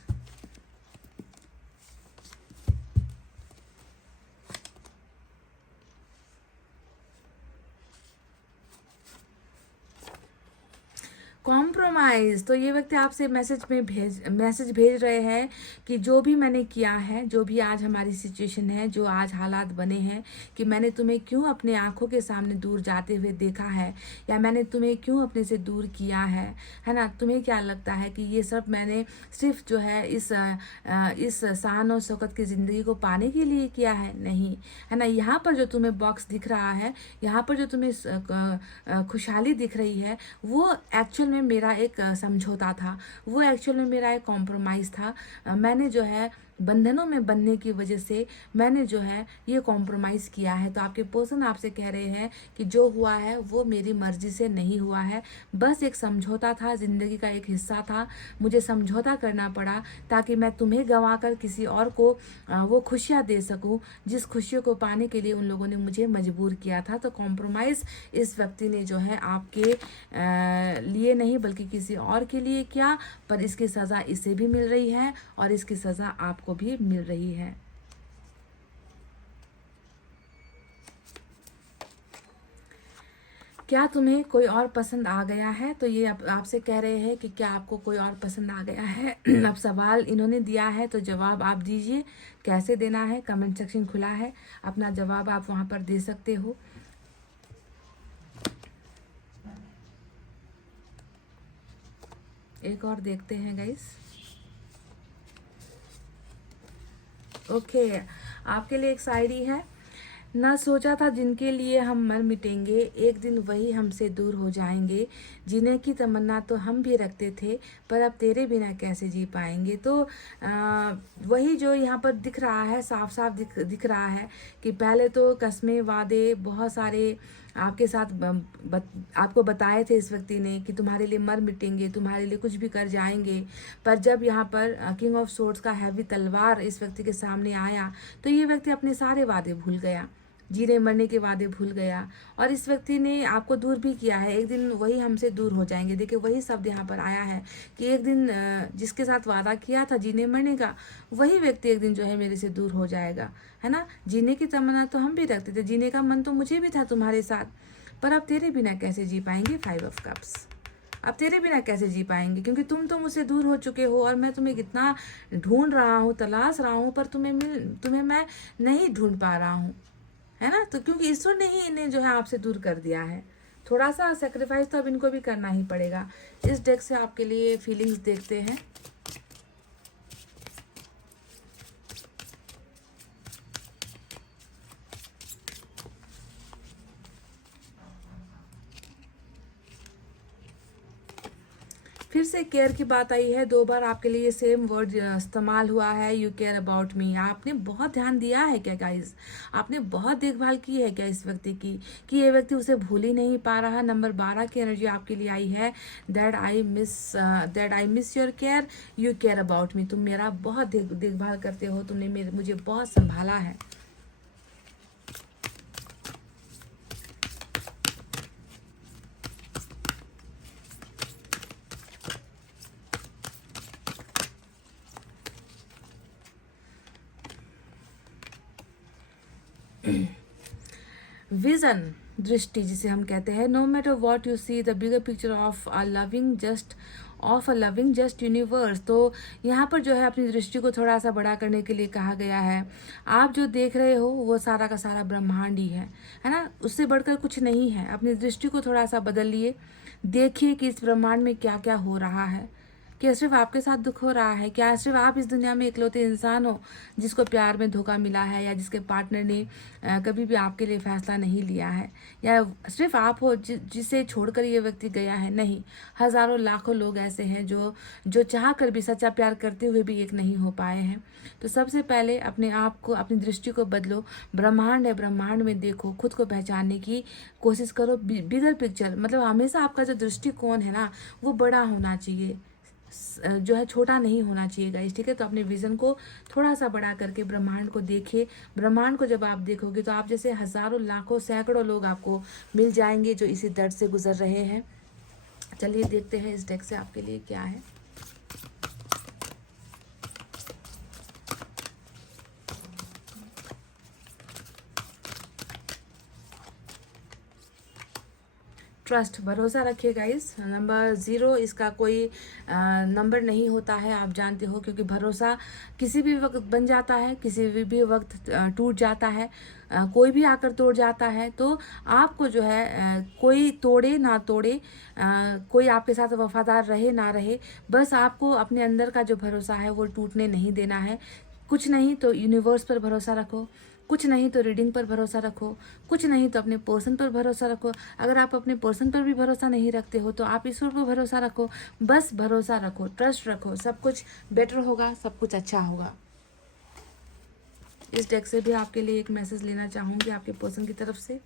Compromise. तो ये व्यक्ति आपसे मैसेज भेज रहे हैं कि जो भी मैंने किया है, जो भी आज हमारी सिचुएशन है, जो आज हालात बने हैं, कि मैंने तुम्हें क्यों अपने आंखों के सामने दूर जाते हुए देखा है, या मैंने तुम्हें क्यों अपने से दूर किया है ना। तुम्हें क्या लगता है कि ये सब मैंने सिर्फ जो है इस शान और शौकत की ज़िंदगी को पाने के लिए किया है? नहीं, है ना। यहाँ पर जो तुम्हें बॉक्स दिख रहा है, यहाँ पर जो तुम्हें खुशहाली दिख रही है, वो एक्चुअल में मेरा एक समझौता था, वो एक्चुअल में मेरा एक कॉम्प्रोमाइज़ था। मैंने जो है बंधनों में बंधने की वजह से मैंने जो है ये कॉम्प्रोमाइज़ किया है। तो आपके पर्सन आपसे कह रहे हैं कि जो हुआ है वो मेरी मर्जी से नहीं हुआ है, बस एक समझौता था, ज़िंदगी का एक हिस्सा था, मुझे समझौता करना पड़ा ताकि मैं तुम्हें गंवा कर किसी और को वो खुशियाँ दे सकूं, जिस खुशियों को पाने के लिए उन लोगों ने मुझे मजबूर किया था। तो कॉम्प्रोमाइज़ इस व्यक्ति ने जो है आपके लिए नहीं बल्कि किसी और के लिए किया, पर इसकी सज़ा इसे भी मिल रही है और इसकी सज़ा आपको भी मिल रही है। क्या तुम्हें कोई और पसंद आ गया है? तो ये आपसे कह रहे हैं कि क्या आपको कोई और पसंद आ गया है? अब सवाल इन्होंने दिया है तो जवाब आप दीजिए। कैसे देना है, कमेंट सेक्शन खुला है, अपना जवाब आप वहाँ पर दे सकते हो। एक और देखते हैं गाइस। ओके, आपके लिए एक शायरी है। ना सोचा था जिनके लिए हम मर मिटेंगे, एक दिन वही हमसे दूर हो जाएंगे, जीने की तमन्ना तो हम भी रखते थे, पर अब तेरे बिना कैसे जी पाएंगे। तो वही जो यहाँ पर दिख रहा है, साफ साफ दिख रहा है कि पहले तो कस्में, वादे बहुत सारे आपके साथ आपको बताए थे इस व्यक्ति ने कि तुम्हारे लिए मर मिटेंगे, तुम्हारे लिए कुछ भी कर जाएंगे, पर जब यहाँ पर किंग ऑफ सोर्ड्स का हैवी तलवार इस व्यक्ति के सामने आया तो ये व्यक्ति अपने सारे वादे भूल गया, जीने मरने के वादे भूल गया, और इस व्यक्ति ने आपको दूर भी किया है। एक दिन वही हमसे दूर हो जाएंगे। देखिए वही शब्द यहाँ पर आया है कि एक दिन जिसके साथ वादा किया था जीने मरने का, वही व्यक्ति एक दिन जो है मेरे से दूर हो जाएगा, है ना। जीने की तमन्ना तो हम भी रखते थे, जीने का मन तो मुझे भी था तुम्हारे साथ, पर अब तेरे बिना कैसे जी पाएंगे। 5 ऑफ कप्स। अब तेरे बिना कैसे जी पाएंगे, क्योंकि तुम तो मुझसे दूर हो चुके हो और मैं तुम्हें कितना ढूंढ रहा हूँ, तलाश रहा हूँ, पर तुम्हें मैं नहीं ढूंढ पा रहा हूँ, है ना। तो क्योंकि ईश्वर ने ही इन्हें जो है आपसे दूर कर दिया है, थोड़ा सा सेक्रीफाइस तो अब इनको भी करना ही पड़ेगा। इस डेक से आपके लिए फीलिंग्स देखते हैं। फिर से केयर की बात आई है, 2 बार आपके लिए सेम वर्ड इस्तेमाल हुआ है, यू केयर अबाउट मी। आपने बहुत ध्यान दिया है क्या गाइस? आपने बहुत देखभाल की है क्या इस व्यक्ति की, कि ये व्यक्ति उसे भूल ही नहीं पा रहा। नंबर 12 की एनर्जी आपके लिए आई है, that I miss your care, you care about me. तुम मेरा बहुत देखभाल करते हो, तुमने मुझे बहुत संभाला है। विजन, दृष्टि जिसे हम कहते हैं, no matter what you see the bigger picture of a loving just universe. तो यहाँ पर जो है अपनी दृष्टि को थोड़ा सा बड़ा करने के लिए कहा गया है। आप जो देख रहे हो वो सारा का सारा ब्रह्मांड ही है ना, उससे बढ़कर कुछ नहीं है। अपनी दृष्टि को थोड़ा सा बदलिए, देखिए कि इस ब्रह्मांड में क्या क्या हो रहा है। क्या सिर्फ आपके साथ दुख हो रहा है? क्या सिर्फ आप इस दुनिया में इकलौते इंसान हो जिसको प्यार में धोखा मिला है, या जिसके पार्टनर ने कभी भी आपके लिए फैसला नहीं लिया है, या सिर्फ आप हो जिसे छोड़कर ये व्यक्ति गया है? नहीं, हजारों लाखों लोग ऐसे हैं जो चाह कर भी, सच्चा प्यार करते हुए भी एक नहीं हो पाए हैं। तो सबसे पहले अपने आप को, अपनी दृष्टि को बदलो। ब्रह्मांड है, ब्रह्मांड में देखो, खुद को पहचानने की कोशिश करो। बिगर पिक्चर मतलब हमेशा आपका जो दृष्टिकोण है ना, वो बड़ा होना चाहिए, जो है छोटा नहीं होना चाहिए गाइस, ठीक है। तो अपने विजन को थोड़ा सा बड़ा करके ब्रह्मांड को देखिए। ब्रह्मांड को जब आप देखोगे तो आप जैसे हजारों लाखों सैकड़ों लोग आपको मिल जाएंगे जो इसी दर्द से गुजर रहे हैं। चलिए देखते हैं इस डेक से आपके लिए क्या है। ट्रस्ट, भरोसा रखिए गाइस। नंबर 0 इसका कोई नंबर नहीं होता है, आप जानते हो, क्योंकि भरोसा किसी भी वक्त बन जाता है, किसी भी वक्त टूट जाता है, कोई भी आकर तोड़ जाता है। तो आपको जो है कोई तोड़े ना तोड़े, कोई आपके साथ वफादार रहे ना रहे, बस आपको अपने अंदर का जो भरोसा है वो टूटने नहीं देना है। कुछ नहीं तो यूनिवर्स पर भरोसा रखो, कुछ नहीं तो रीडिंग पर भरोसा रखो, कुछ नहीं तो अपने पर्सन पर भरोसा रखो। अगर आप अपने पर्सन पर भी भरोसा नहीं रखते हो तो आप ईश्वर पर भरोसा रखो। बस भरोसा रखो, ट्रस्ट रखो, सब कुछ बेटर होगा, सब कुछ अच्छा होगा। इस डेक से भी आपके लिए एक मैसेज लेना चाहूंगी आपके पर्सन की तरफ से।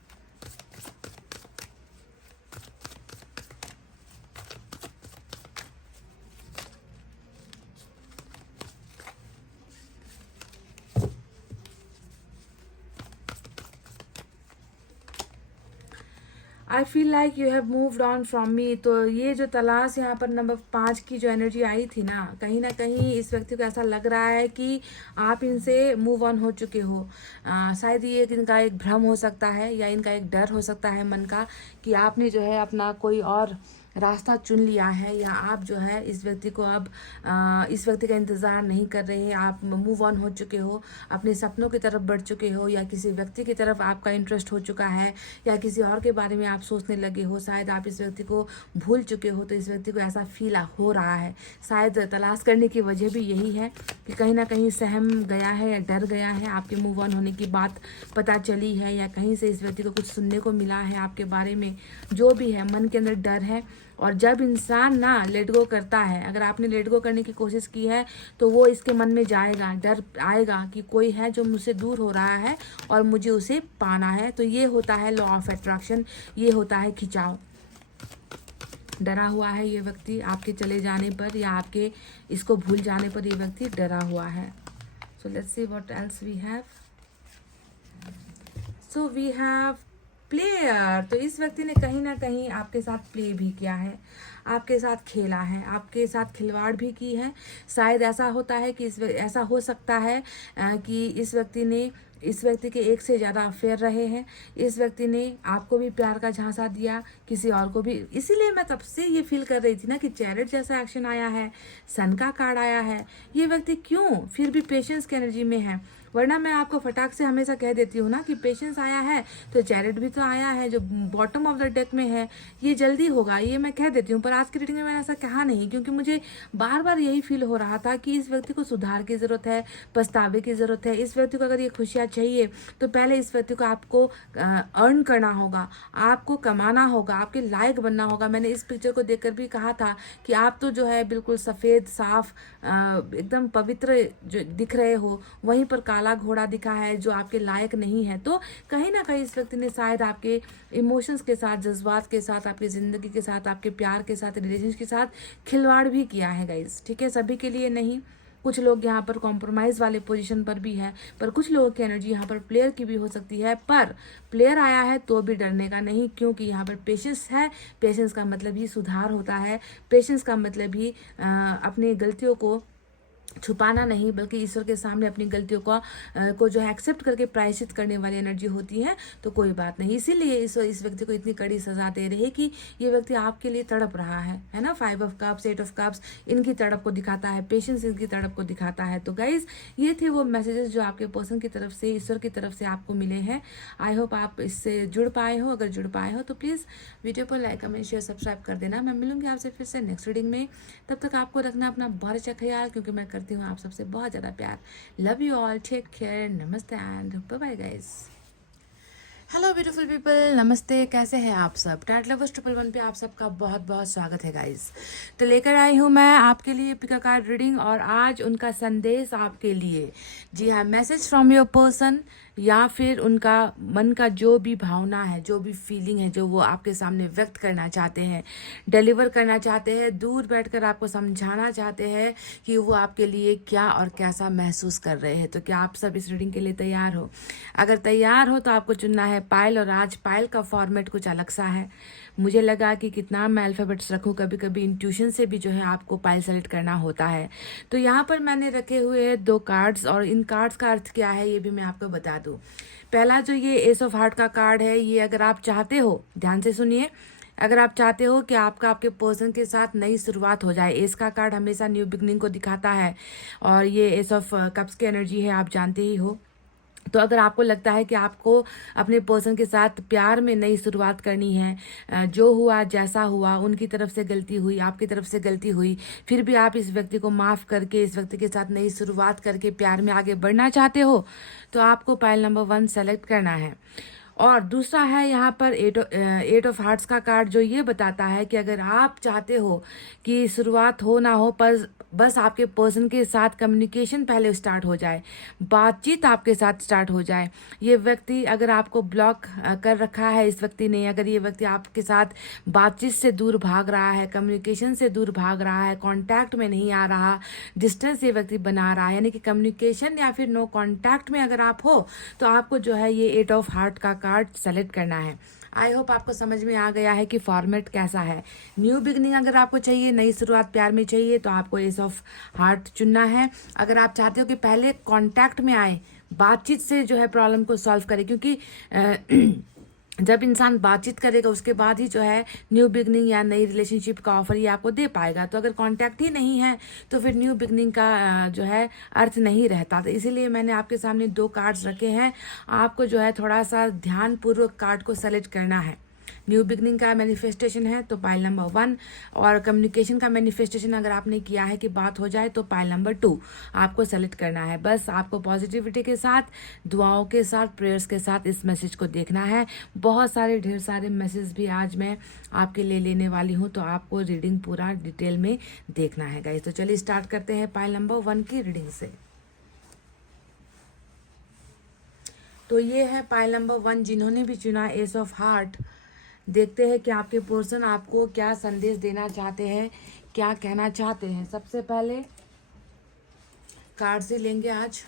I feel like you have moved on from me. तो ये जो तलाश यहाँ पर नंबर 5 की जो एनर्जी आई थी ना कहीं इस व्यक्ति को ऐसा लग रहा है कि आप इनसे मूव ऑन हो चुके हो। शायद ये इनका एक भ्रम हो सकता है, या इनका एक डर हो सकता है मन का, कि आपने जो है अपना कोई और रास्ता चुन लिया है, या आप जो है इस व्यक्ति को अब इस व्यक्ति का इंतज़ार नहीं कर रहे हैं, आप मूव ऑन हो चुके हो, अपने सपनों की तरफ बढ़ चुके हो, या किसी व्यक्ति की तरफ आपका इंटरेस्ट हो चुका है, या किसी और के बारे में आप सोचने लगे हो। शायद आप इस व्यक्ति को भूल चुके हो, तो इस व्यक्ति को ऐसा फील हो रहा है। शायद तलाश करने की वजह भी यही है कि कहीं ना कहीं सहम गया है या डर गया है, आपके मूव ऑन होने की बात पता चली है, या कहीं से इस व्यक्ति को कुछ सुनने को मिला है आपके बारे में। जो भी है, मन के अंदर डर है। और जब इंसान ना लेट गो करता है, अगर आपने लेट गो करने की कोशिश की है तो वो इसके मन में जाएगा, डर आएगा कि कोई है जो मुझसे दूर हो रहा है और मुझे उसे पाना है। तो ये होता है लॉ ऑफ अट्रैक्शन, ये होता है खिंचाव। डरा हुआ है ये व्यक्ति आपके चले जाने पर, या आपके इसको भूल जाने पर ये व्यक्ति डरा हुआ है। So let's see what else we have. So we have player. तो इस व्यक्ति ने कहीं ना कहीं आपके साथ प्ले भी किया है, आपके साथ खेला है, आपके साथ खिलवाड़ भी की है। शायद ऐसा होता है कि ऐसा हो सकता है कि इस व्यक्ति के एक से ज़्यादा अफेयर रहे हैं। इस व्यक्ति ने आपको भी प्यार का झांसा दिया, किसी और को भी। इसीलिए मैं तब से ये फील कर रही थी ना कि चैरिट जैसा एक्शन आया है, सन का कार्ड आया है। ये व्यक्ति क्यों फिर भी पेशेंस की एनर्जी में है, वरना मैं आपको फटाक से हमेशा कह देती हूँ ना कि पेशेंस आया है तो चैरिट भी तो आया है, जो बॉटम ऑफ द डेक में है ये जल्दी होगा, ये मैं कह देती हूँ। पर आज की रीडिंग में मैंने ऐसा कहा नहीं, क्योंकि मुझे बार बार यही फील हो रहा था कि इस व्यक्ति को सुधार की ज़रूरत है, पछतावे की ज़रूरत है। इस व्यक्ति को अगर ये खुशियाँ चाहिए तो पहले इस व्यक्ति को आपको अर्न करना होगा, आपको कमाना होगा, आपके लायक बनना होगा। मैंने इस पिक्चर को देखकर भी कहा था कि आप तो जो है बिल्कुल सफ़ेद साफ एकदम पवित्र जो दिख रहे हो, वहीं पर काला घोड़ा दिखा है जो आपके लायक नहीं है। तो कहीं ना कहीं इस व्यक्ति ने शायद आपके इमोशंस के साथ, जज्बात के साथ, आपकी ज़िंदगी के साथ, आपके प्यार के साथ, रिलेशनशिप के साथ खिलवाड़ भी किया है गाइस। ठीक है, सभी के लिए नहीं, कुछ लोग यहाँ पर कॉम्प्रोमाइज़ वाले पोजीशन पर भी है, पर कुछ लोगों की एनर्जी यहाँ पर प्लेयर की भी हो सकती है। पर प्लेयर आया है तो भी डरने का नहीं, क्योंकि यहाँ पर पेशेंस है। पेशेंस का मतलब ही सुधार होता है, पेशेंस का मतलब ही अपनी गलतियों को छुपाना नहीं, बल्कि ईश्वर के सामने अपनी गलतियों को जो है एक्सेप्ट करके प्रायश्चित करने वाली एनर्जी होती है। तो कोई बात नहीं, इसीलिए इस व्यक्ति को इतनी कड़ी सजा दे रही है कि ये व्यक्ति आपके लिए तड़प रहा है ना। 5 ऑफ कप्स, 8 ऑफ कप्स इनकी तड़प को दिखाता है, पेशेंस इनकी तड़प को दिखाता है। तो गाइज ये थे वो मैसेजेस जो आपके पर्सन की तरफ से, ईश्वर की तरफ से आपको मिले हैं। आई होप आप इससे जुड़ पाए हो। अगर जुड़ पाए हो तो प्लीज़ वीडियो को लाइक, कमेंट, शेयर, सब्सक्राइब कर देना। मैं मिलूंगी आपसे फिर से नेक्स्ट रीडिंग में। तब तक आपको रखना अपना बहुत अच्छा ख्याल, क्योंकि मैं करती हूँ आप सबसे बहुत ज़्यादा प्यार। Love you all, take care, नमस्ते and bye bye guys. Hello beautiful people, नमस्ते, कैसे हैं आप सब। टैट लवर्स 111 पे आप सबका बहुत बहुत स्वागत है गाइस। तो लेकर आई हूँ मैं आपके लिए पिका कार्ड रीडिंग, और आज उनका संदेश आपके लिए। जी हाँ, मैसेज फ्रॉम योर पर्सन, या फिर उनका मन का जो भी भावना है, जो भी फीलिंग है, जो वो आपके सामने व्यक्त करना चाहते हैं, डिलीवर करना चाहते हैं, दूर बैठकर आपको समझाना चाहते हैं कि वो आपके लिए क्या और कैसा महसूस कर रहे हैं। तो क्या आप सब इस रीडिंग के लिए तैयार हो? अगर तैयार हो तो आपको चुनना है पायल, और आज पायल का फॉर्मेट कुछ अलग सा है। मुझे लगा कि कितना मैं अल्फ़ाबेट्स रखूं, कभी कभी इंट्यूशन से भी जो है आपको पायल सेलेक्ट करना होता है। तो यहाँ पर मैंने रखे हुए हैं 2 कार्ड्स, और इन कार्ड्स का अर्थ क्या है ये भी मैं आपको बता दूं। पहला जो ये एस ऑफ हार्ट का कार्ड है, ये अगर आप चाहते हो, ध्यान से सुनिए, अगर आप चाहते हो कि आपके पर्सन के साथ नई शुरुआत हो जाए। एस का कार्ड हमेशा न्यू बिगनिंग को दिखाता है, और ये एस ऑफ कप्स की एनर्जी है, आप जानते ही हो। तो अगर आपको लगता है कि आपको अपने पर्सन के साथ प्यार में नई शुरुआत करनी है, जो हुआ जैसा हुआ, उनकी तरफ से गलती हुई, आपकी तरफ से गलती हुई, फिर भी आप इस व्यक्ति को माफ़ करके, इस व्यक्ति के साथ नई शुरुआत करके प्यार में आगे बढ़ना चाहते हो, तो आपको पायल नंबर 1 सेलेक्ट करना है। और दूसरा है यहाँ पर 8 ऑफ हार्ट्स का कार्ड, जो ये बताता है कि अगर आप चाहते हो कि शुरुआत हो ना हो, पर बस आपके पर्सन के साथ कम्युनिकेशन पहले स्टार्ट हो जाए, बातचीत आपके साथ स्टार्ट हो जाए। ये व्यक्ति अगर आपको ब्लॉक कर रखा है, इस व्यक्ति ने, अगर ये व्यक्ति आपके साथ बातचीत से दूर भाग रहा है, कम्युनिकेशन से दूर भाग रहा है, कांटेक्ट में नहीं आ रहा, डिस्टेंस ये व्यक्ति बना रहा है, यानी कि कम्युनिकेशन या फिर नो कांटेक्ट में अगर आप हो, तो आपको जो है ये 8 ऑफ हार्ट का कार्ड सेलेक्ट करना है। आई होप आपको समझ में आ गया है कि फॉर्मेट कैसा है। न्यू बिगनिंग अगर आपको चाहिए, नई शुरुआत प्यार में चाहिए, तो आपको एस ऑफ हार्ट चुनना है। अगर आप चाहते हो कि पहले कांटेक्ट में आए, बातचीत से जो है प्रॉब्लम को सॉल्व करें, क्योंकि जब इंसान बातचीत करेगा उसके बाद ही जो है न्यू बिगनिंग या नई रिलेशनशिप का ऑफर ये आपको दे पाएगा। तो अगर कांटेक्ट ही नहीं है तो फिर न्यू बिगनिंग का जो है अर्थ नहीं रहता। तो इसीलिए मैंने आपके सामने 2 कार्ड्स रखे हैं, आपको जो है थोड़ा सा ध्यानपूर्वक कार्ड को सेलेक्ट करना है। न्यू बिगनिंग का मैनिफेस्टेशन है तो पाइल नंबर 1, और कम्युनिकेशन का मैनिफेस्टेशन अगर आपने किया है कि बात हो जाए, तो पाइल नंबर 2 आपको सेलेक्ट करना है। बस आपको पॉजिटिविटी के साथ, दुआओं के साथ, प्रेयर्स के साथ इस मैसेज को देखना है। बहुत सारे ढेर सारे मैसेज भी आज मैं आपके लिए लेने वाली हूँ, तो आपको रीडिंग पूरा डिटेल में देखना है गाइस। तो चलिए स्टार्ट करते हैं पाइल नंबर 1 की रीडिंग से। तो ये है पाइल नंबर 1, जिन्होंने भी चुना एस ऑफ हार्ट। देखते हैं कि आपके पर्सन आपको क्या संदेश देना चाहते हैं, क्या कहना चाहते हैं। सबसे पहले कार्ड से लेंगे आज।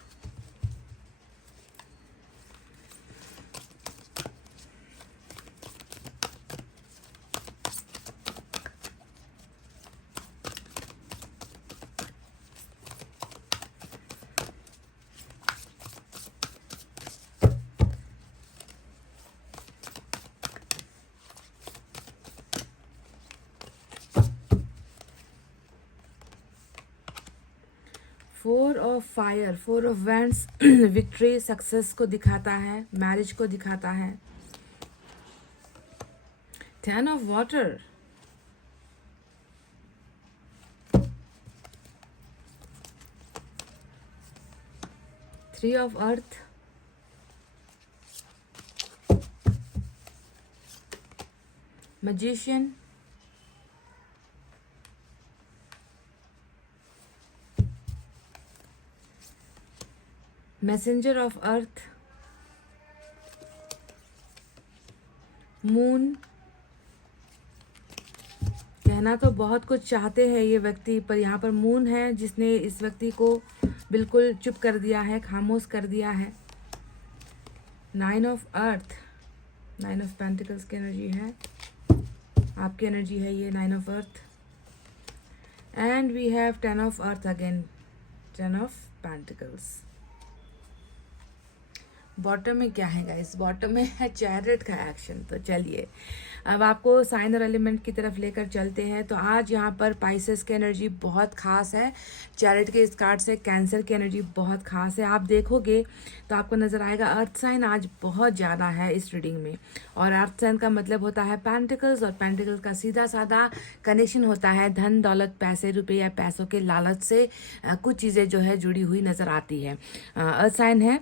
Of fire, 4 of wands victory, success को दिखाता है, मैरिज को दिखाता है। 10 of water, three of earth, magician, messenger of earth, moon. कहना तो बहुत कुछ चाहते हैं ये व्यक्ति, पर यहाँ पर मून है जिसने इस व्यक्ति को बिल्कुल चुप कर दिया है, खामोश कर दिया है। 9 ऑफ अर्थ, 9 ऑफ पेंटिकल्स की एनर्जी है, आपकी एनर्जी है ये 9 of earth. And we have 10 of earth again, 10 of pentacles. Bottom में क्या है गाइस? बॉटम में है चैरियट का एक्शन। तो चलिए अब आपको साइन और एलिमेंट की तरफ लेकर चलते हैं। तो आज यहाँ पर पाइसेस की एनर्जी बहुत खास है, चैरियट के इस कार्ड से कैंसर की एनर्जी बहुत खास है। आप देखोगे तो आपको नजर आएगा अर्थ साइन आज बहुत ज़्यादा है इस रीडिंग में, और अर्थ साइन का मतलब होता है पेंटिकल्स, और पेंटिकल्स का सीधा साधा कनेक्शन होता है धन दौलत, पैसे रुपए या पैसों के लालच से कुछ चीज़ें जो है जुड़ी हुई नजर आती है। अर्थ साइन है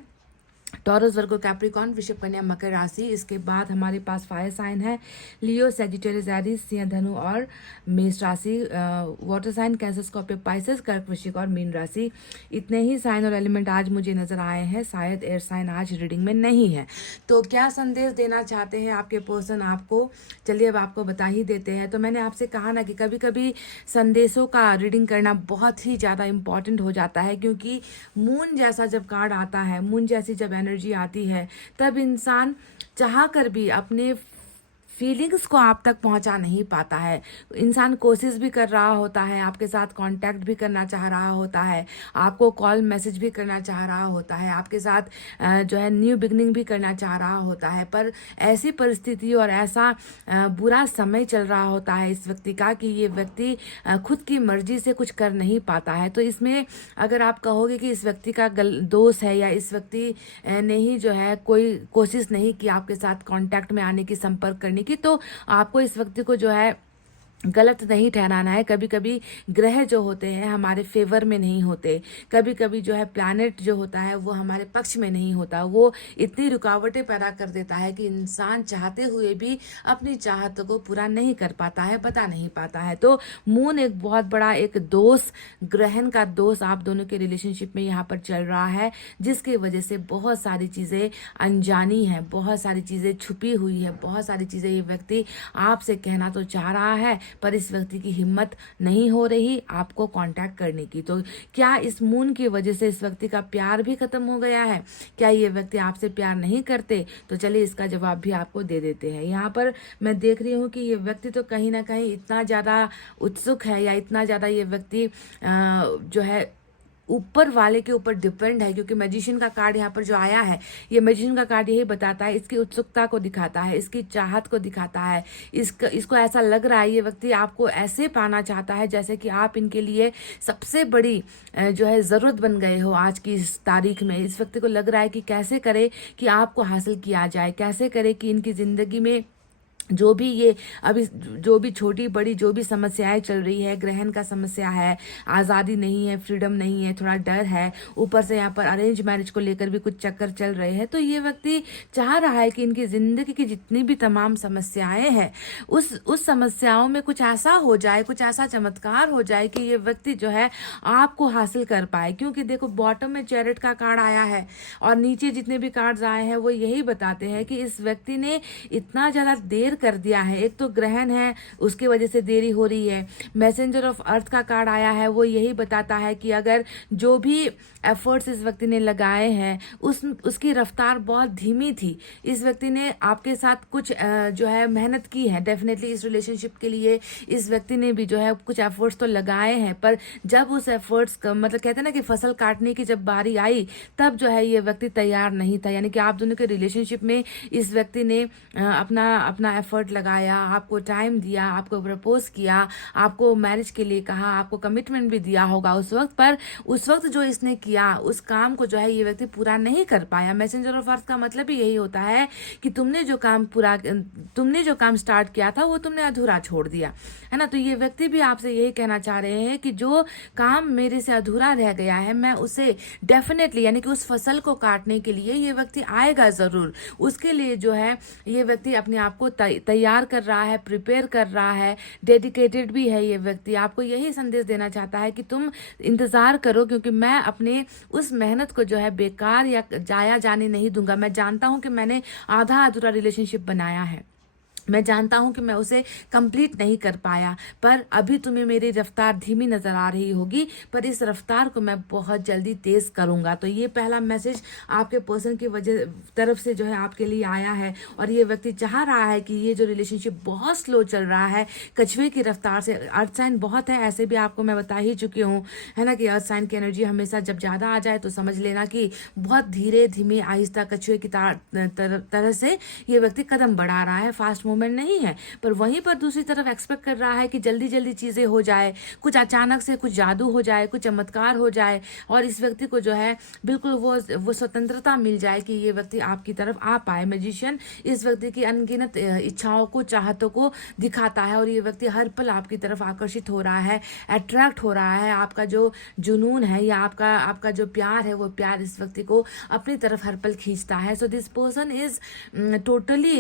टॉरस, वर्गो, कैप्रिकॉर्न, वृषभ, कन्या, मकर राशि। इसके बाद हमारे पास फायर साइन है लियो, सैजिटेरियस, एरीज, सिंह, धनु और मेष राशि। Water sign Cancer, Scorpio, Pisces, कर्क, वृश्चिक और मीन राशि। इतने ही साइन और एलिमेंट आज मुझे नजर आए हैं, शायद एयर साइन आज रीडिंग में नहीं है। तो क्या संदेश देना चाहते हैं आपके पर्सन आपको, चलिए अब आपको बता ही देते हैं। तो मैंने आपसे कहा ना कि कभी कभी संदेशों का रीडिंग करना बहुत ही ज़्यादा इम्पॉर्टेंट हो जाता है, क्योंकि मून जैसा जब कार्ड आता है, मून जैसी जब एनर्जी आती है, तब इंसान चाह कर भी अपने फीलिंग्स को आप तक पहुंचा नहीं पाता है। इंसान कोशिश भी कर रहा होता है, आपके साथ कांटेक्ट भी करना चाह रहा होता है, आपको कॉल मैसेज भी करना चाह रहा होता है, आपके साथ जो है न्यू बिगनिंग भी करना चाह रहा होता है, पर ऐसी परिस्थिति और ऐसा बुरा समय चल रहा होता है इस व्यक्ति का कि ये व्यक्ति खुद की मर्जी से कुछ कर नहीं पाता है। तो इसमें अगर आप कहोगे कि इस व्यक्ति का दोष है या इस व्यक्ति ने ही जो है कोई कोशिश नहीं की आपके साथ कांटेक्ट में आने की, संपर्क करने की, तो आपको इस व्यक्ति को जो है गलत नहीं ठहराना है। कभी कभी ग्रह जो होते हैं हमारे फेवर में नहीं होते, कभी कभी जो है प्लैनेट जो होता है वो हमारे पक्ष में नहीं होता, वो इतनी रुकावटें पैदा कर देता है कि इंसान चाहते हुए भी अपनी चाहतों को पूरा नहीं कर पाता है, बता नहीं पाता है। तो मून एक बहुत बड़ा एक दोष, ग्रहण का दोष आप दोनों के रिलेशनशिप में यहाँ पर चल रहा है, जिसकी वजह से बहुत सारी चीज़ें अनजानी है, बहुत सारी चीज़ें छुपी हुई है, बहुत सारी चीज़ें ये व्यक्ति आपसे कहना तो चाह रहा है, पर इस व्यक्ति की हिम्मत नहीं हो रही आपको कांटेक्ट करने की। तो क्या इस मून की वजह से इस व्यक्ति का प्यार भी खत्म हो गया है? क्या ये व्यक्ति आपसे प्यार नहीं करते? तो चलिए इसका जवाब भी आपको दे देते हैं। यहाँ पर मैं देख रही हूँ कि ये व्यक्ति तो कहीं ना कहीं इतना ज़्यादा उत्सुक है, या इतना ज़्यादा ये व्यक्ति जो है ऊपर वाले के ऊपर डिपेंड है, क्योंकि मैजिशियन का कार्ड यहाँ पर जो आया है, ये मैजिशियन का कार्ड यही बताता है, इसकी उत्सुकता को दिखाता है, इसकी चाहत को दिखाता है। इसको ऐसा लग रहा है ये व्यक्ति आपको ऐसे पाना चाहता है जैसे कि आप इनके लिए सबसे बड़ी जो है ज़रूरत बन गए हो आज की इस तारीख में। इस व्यक्ति को लग रहा है कि कैसे करे कि आपको हासिल किया जाए, कैसे करे कि इनकी ज़िंदगी में जो भी ये अभी जो भी छोटी बड़ी जो भी समस्याएं चल रही है, ग्रहण का समस्या है, आज़ादी नहीं है, फ्रीडम नहीं है, थोड़ा डर है, ऊपर से यहाँ पर अरेंज मैरिज को लेकर भी कुछ चक्कर चल रहे हैं। तो ये व्यक्ति चाह रहा है कि इनकी ज़िंदगी की जितनी भी तमाम समस्याएं हैं उस समस्याओं में कुछ ऐसा हो जाए, कुछ ऐसा चमत्कार हो जाए कि ये व्यक्ति जो है आपको हासिल कर पाए। क्योंकि देखो बॉटम में चैरियट का कार्ड आया है और नीचे जितने भी कार्ड्स आए हैं वो यही बताते हैं कि इस व्यक्ति ने इतना ज़्यादा देर कर दिया है। एक तो ग्रहण है उसकी वजह से देरी हो रही है। मैसेंजर ऑफ अर्थ का कार्ड आया है, वो यही बताता है कि अगर जो भी एफर्ट्स इस व्यक्ति ने लगाए हैं उसकी रफ्तार बहुत धीमी थी। इस व्यक्ति ने आपके साथ कुछ जो है मेहनत की है, डेफिनेटली इस रिलेशनशिप के लिए इस व्यक्ति ने भी जो है कुछ एफर्ट्स तो लगाए हैं, पर जब उस एफर्ट्स का मतलब कहते हैं ना कि फसल काटने की जब बारी आई तब जो है ये व्यक्ति तैयार नहीं था। यानी कि आप दोनों के रिलेशनशिप में इस व्यक्ति ने अपना एफर्ट लगाया, आपको टाइम दिया, आपको प्रपोज किया, आपको मैरिज के लिए कहा, आपको कमिटमेंट भी दिया होगा उस वक्त, पर उस वक्त जो इसने किया उस काम को जो है ये व्यक्ति पूरा नहीं कर पाया। मैसेंजर ऑफ अर्थ का मतलब ही यही होता है कि तुमने जो काम स्टार्ट किया था वो तुमने अधूरा छोड़ दिया, है ना। तो ये व्यक्ति भी आपसे यही कहना चाह रहे हैं कि जो काम मेरे से अधूरा रह गया है मैं उसे डेफिनेटली, यानी कि उस फसल को काटने के लिए ये व्यक्ति आएगा जरूर। उसके लिए जो है ये व्यक्ति अपने आप को तैयार कर रहा है, प्रिपेयर कर रहा है, डेडिकेटेड भी है। ये व्यक्ति आपको यही संदेश देना चाहता है कि तुम इंतजार करो, क्योंकि मैं अपने उस मेहनत को जो है बेकार या जाया जाने नहीं दूंगा। मैं जानता हूं कि मैंने आधा अधूरा रिलेशनशिप बनाया है, मैं जानता हूं कि मैं उसे कंप्लीट नहीं कर पाया, पर अभी तुम्हें मेरी रफ्तार धीमी नजर आ रही होगी, पर इस रफ्तार को मैं बहुत जल्दी तेज करूंगा। तो ये पहला मैसेज आपके पर्सन की वजह तरफ से जो है आपके लिए आया है। और ये व्यक्ति चाह रहा है कि ये जो रिलेशनशिप बहुत स्लो चल रहा है कछुए की रफ्तार से, अर्थ साइन बहुत है ऐसे भी आपको मैं बता ही चुकी हूँ, है ना, कि अर्थ साइन की एनर्जी हमेशा जब ज्यादा आ जाए तो समझ लेना कि बहुत धीरे धीमे आहिस्ता कछुए की तरह से ये व्यक्ति कदम बढ़ा रहा है, फास्ट मूवमेंट नहीं है। पर वहीं पर दूसरी तरफ एक्सपेक्ट कर रहा है कि जल्दी जल्दी चीजें हो जाए, कुछ अचानक से कुछ जादू हो जाए, कुछ चमत्कार हो जाए और इस व्यक्ति को जो है बिल्कुल वो स्वतंत्रता मिल जाए कि ये व्यक्ति आपकी तरफ आ पाए। मैजिशियन इस व्यक्ति की अनगिनत इच्छाओं को, चाहतों को दिखाता है और ये व्यक्ति हर पल आपकी तरफ आकर्षित हो रहा है, अट्रैक्ट हो रहा है। आपका जो जुनून है या आपका जो प्यार है वो प्यार इस व्यक्ति को अपनी तरफ हर पल खींचता है। So this person is totally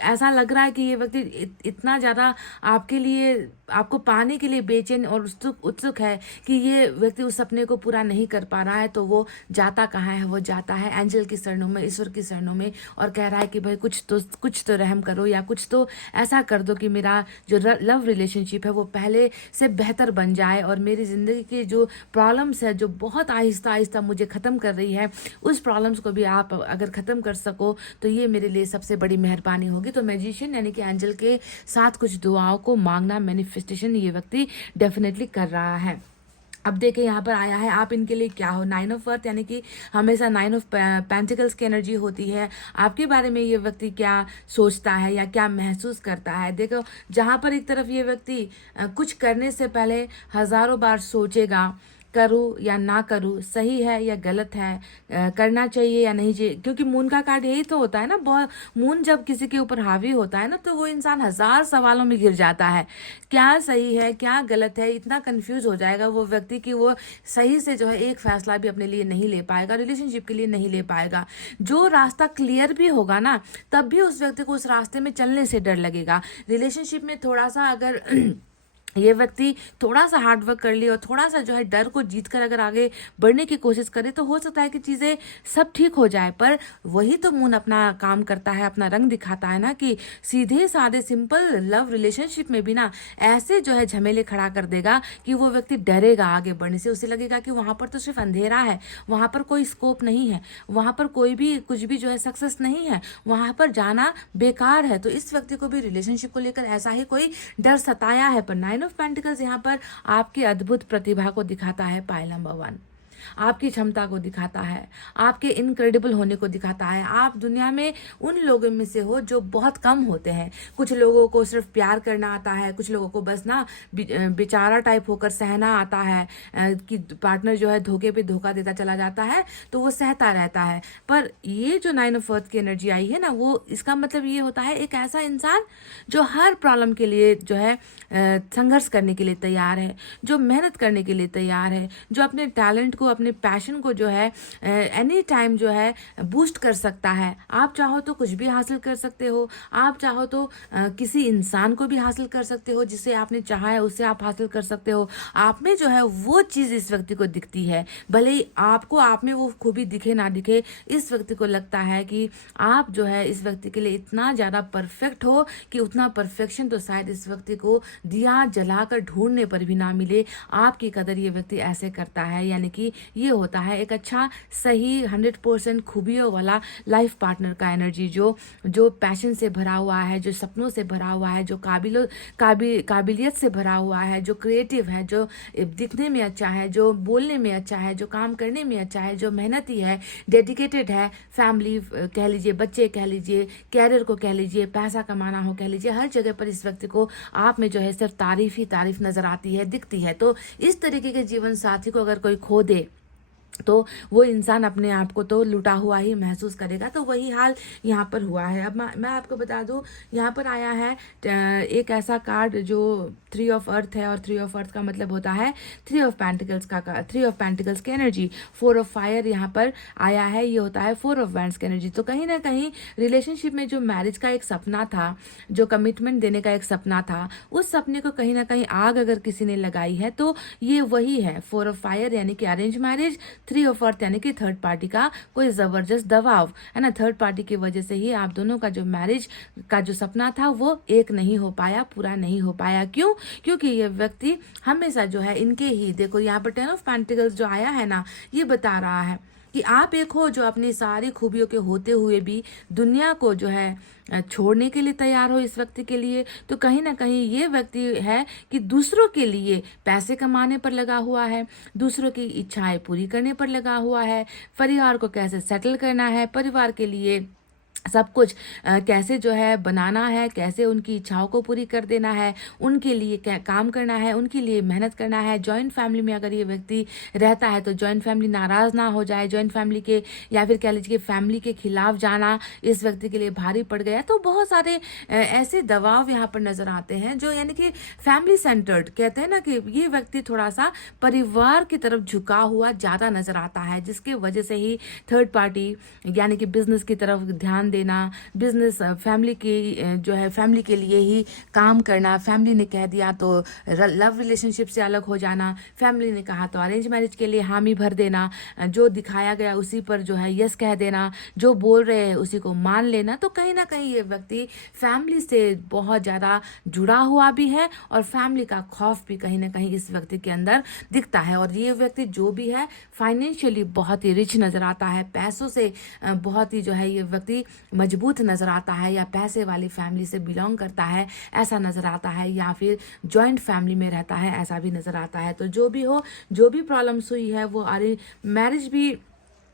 ऐसा लग रहा है कि ये व्यक्ति इतना ज्यादा आपके लिए, आपको पाने के लिए बेचैन और उत्सुक है कि ये व्यक्ति उस सपने को पूरा नहीं कर पा रहा है। तो वो जाता कहाँ है? वो जाता है एंजल की शरणों में, ईश्वर की शरणों में, और कह रहा है कि भाई कुछ तो रहम करो या कुछ तो ऐसा कर दो कि मेरा जो लव रिलेशनशिप है वो पहले से बेहतर बन जाए और मेरी जिंदगी की जो प्रॉब्लम्स है जो बहुत आहिस्ता आहिस्ता मुझे खत्म कर रही है, उस प्रॉब्लम्स को भी आप अगर खत्म कर सको तो ये मेरे लिए सबसे बड़ी मेहरबानी होगी। तो मैजिशियन यानी कि एंजल के साथ कुछ दुआओं को मांगना, मैनिफेस्टेशन ये व्यक्ति डेफिनेटली कर रहा है। अब देखिए यहाँ पर आया है आप इनके लिए क्या हो। 9 ऑफ अर्थ यानी कि हमेशा 9 ऑफ पेंटिकल्स की एनर्जी होती है। आपके बारे में ये व्यक्ति क्या सोचता है या क्या महसूस करता है। देखो जहाँ पर एक तरफ ये व्यक्ति कुछ करने से पहले हजारों बार सोचेगा, करूँ या ना करूँ, सही है या गलत है, करना चाहिए या नहीं चाहिए, क्योंकि मून का कार्ड यही तो होता है ना। बहुत मून जब किसी के ऊपर हावी होता है ना तो वो इंसान हजार सवालों में घिर जाता है, क्या सही है क्या गलत है, इतना कंफ्यूज हो जाएगा वो व्यक्ति कि वो सही से जो है एक फैसला भी अपने लिए नहीं ले पाएगा, रिलेशनशिप के लिए नहीं ले पाएगा। जो रास्ता क्लियर भी होगा ना तब भी उस व्यक्ति को उस रास्ते में चलने से डर लगेगा। रिलेशनशिप में थोड़ा सा अगर ये व्यक्ति थोड़ा सा हार्ड वर्क कर ले और थोड़ा सा जो है डर को जीत कर अगर आगे बढ़ने की कोशिश करे तो हो सकता है कि चीजें सब ठीक हो जाए। पर वही तो मून अपना काम करता है, अपना रंग दिखाता है ना, कि सीधे साधे सिंपल लव रिलेशनशिप में भी ना ऐसे जो है झमेले खड़ा कर देगा कि वो व्यक्ति डरेगा आगे बढ़ने से। उसे लगेगा कि वहां पर तो सिर्फ अंधेरा है, वहां पर कोई स्कोप नहीं है, वहां पर कोई भी कुछ भी जो है सक्सेस नहीं है, वहां पर जाना बेकार है। तो इस व्यक्ति को भी रिलेशनशिप को लेकर ऐसा ही कोई डर सताया है। पर 9 ऑफ पेंटिकल्स यहाँ पर आपकी अद्भुत प्रतिभा को दिखाता है। पाइल नंबर 1 आपकी क्षमता को दिखाता है, आपके इनक्रेडिबल होने को दिखाता है। आप दुनिया में उन लोगों में से हो जो बहुत कम होते हैं। कुछ लोगों को सिर्फ प्यार करना आता है, कुछ लोगों को बस ना बेचारा टाइप होकर सहना आता है कि पार्टनर जो है धोखे पे धोखा देता चला जाता है तो वो सहता रहता है। पर ये जो 9 ऑफ अर्थ की एनर्जी आई है ना, वो इसका मतलब ये होता है एक ऐसा इंसान जो हर प्रॉब्लम के लिए जो है संघर्ष करने के लिए तैयार है, जो मेहनत करने के लिए तैयार है, जो अपने टैलेंट को, अपने पैशन को जो है एनी टाइम जो है बूस्ट कर सकता है। आप चाहो तो कुछ भी हासिल कर सकते हो, आप चाहो तो किसी इंसान को भी हासिल कर सकते हो, जिसे आपने चाहा है उसे आप हासिल कर सकते हो। आप में जो है वो चीज इस व्यक्ति को दिखती है, भले ही आपको आप में वो खूबी दिखे ना दिखे, इस व्यक्ति को लगता है कि आप जो है इस व्यक्ति के लिए इतना ज्यादा परफेक्ट हो कि उतना परफेक्शन तो शायद इस व्यक्ति को दिया जलाकर ढूंढने पर भी ना मिले। आपकी कदर ये व्यक्ति ऐसे करता है, यानी कि ये होता है एक अच्छा सही 100% खूबियों वाला लाइफ पार्टनर का एनर्जी, जो जो पैशन से भरा हुआ है, जो सपनों से भरा हुआ है, जो काबिलियत से भरा हुआ है, जो क्रिएटिव है, जो दिखने में अच्छा है, जो बोलने में अच्छा है, जो काम करने में अच्छा है, जो मेहनती है, डेडिकेटेड है, फैमिली कह लीजिए, बच्चे कह लीजिए, कैरियर को कह लीजिए, पैसा कमाना हो कह लीजिए, हर जगह पर इस व्यक्ति को आप में जो है सिर्फ तारीफ ही तारीफ नजर आती है, दिखती है। तो इस तरीके के जीवन साथी को अगर कोई खो दे तो वो इंसान अपने आप को तो लुटा हुआ ही महसूस करेगा। तो वही हाल यहाँ पर हुआ है। अब मैं आपको बता दूँ, यहाँ पर आया है एक ऐसा कार्ड जो 3 ऑफ अर्थ है, और 3 ऑफ अर्थ का मतलब होता है 3 ऑफ पेंटिकल्स की एनर्जी। 4 ऑफ फायर यहाँ पर आया है, ये होता है 4 ऑफ वैंड्स की एनर्जी। तो कहीं ना कहीं रिलेशनशिप में जो मैरिज का एक सपना था, जो कमिटमेंट देने का एक सपना था, उस सपने को कहीं ना कहीं आग अगर किसी ने लगाई है तो ये वही है। 4 ऑफ फायर यानी कि अरेंज मैरिज, 3 ऑफ अर्थ यानी कि थर्ड पार्टी का कोई जबरदस्त दबाव है ना। थर्ड पार्टी की वजह से ही आप दोनों का जो मैरिज का जो सपना था वो एक नहीं हो पाया, पूरा नहीं हो पाया। क्यों? क्योंकि ये व्यक्ति हमेशा जो है इनके ही, देखो यहाँ पर 10 ऑफ पेंटिकल्स जो आया है ना, ये बता रहा है कि आप एक हो जो अपनी सारी खूबियों के होते हुए भी दुनिया को जो है छोड़ने के लिए तैयार हो इस व्यक्ति के लिए। तो कहीं ना कहीं ये व्यक्ति है कि दूसरों के लिए पैसे कमाने पर लगा हुआ है, दूसरों की इच्छाएं पूरी करने पर लगा हुआ है, परिवार को कैसे सेटल करना है, परिवार के लिए सब कुछ कैसे जो है बनाना है, कैसे उनकी इच्छाओं को पूरी कर देना है, उनके लिए क्या काम करना है, उनके लिए मेहनत करना है। जॉइंट फैमिली में अगर ये व्यक्ति रहता है तो जॉइंट फैमिली नाराज ना हो जाए, जॉइंट फैमिली के या फिर कह लीजिए फैमिली के खिलाफ जाना इस व्यक्ति के लिए भारी पड़ गया। तो बहुत सारे ऐसे दबाव यहाँ पर नजर आते हैं जो यानी कि फैमिली सेंटर्ड कहते हैं ना, कि ये व्यक्ति थोड़ा सा परिवार की तरफ झुका हुआ ज्यादा नजर आता है, जिसके वजह से ही थर्ड पार्टी यानी कि बिजनेस की तरफ ध्यान देना, बिजनेस फैमिली की जो है फैमिली के लिए ही काम करना, फैमिली ने कह दिया तो लव रिलेशनशिप से अलग हो जाना, फैमिली ने कहा तो अरेंज मैरिज के लिए हामी भर देना, जो दिखाया गया उसी पर जो है यस कह देना, जो बोल रहे हैं उसी को मान लेना। तो कहीं ना कहीं ये व्यक्ति फैमिली से बहुत ज़्यादा जुड़ा हुआ भी है और फैमिली का खौफ भी कहीं ना कहीं इस व्यक्ति के अंदर दिखता है। और ये व्यक्ति जो भी है फाइनेंशियली बहुत ही रिच नजर आता है, पैसों से बहुत ही जो है ये व्यक्ति मजबूत नजर आता है, या पैसे वाली फैमिली से बिलोंग करता है ऐसा नजर आता है, या फिर जॉइंट फैमिली में रहता है ऐसा भी नजर आता है। तो जो भी हो, जो भी प्रॉब्लम्स हुई है वो अरे मैरिज भी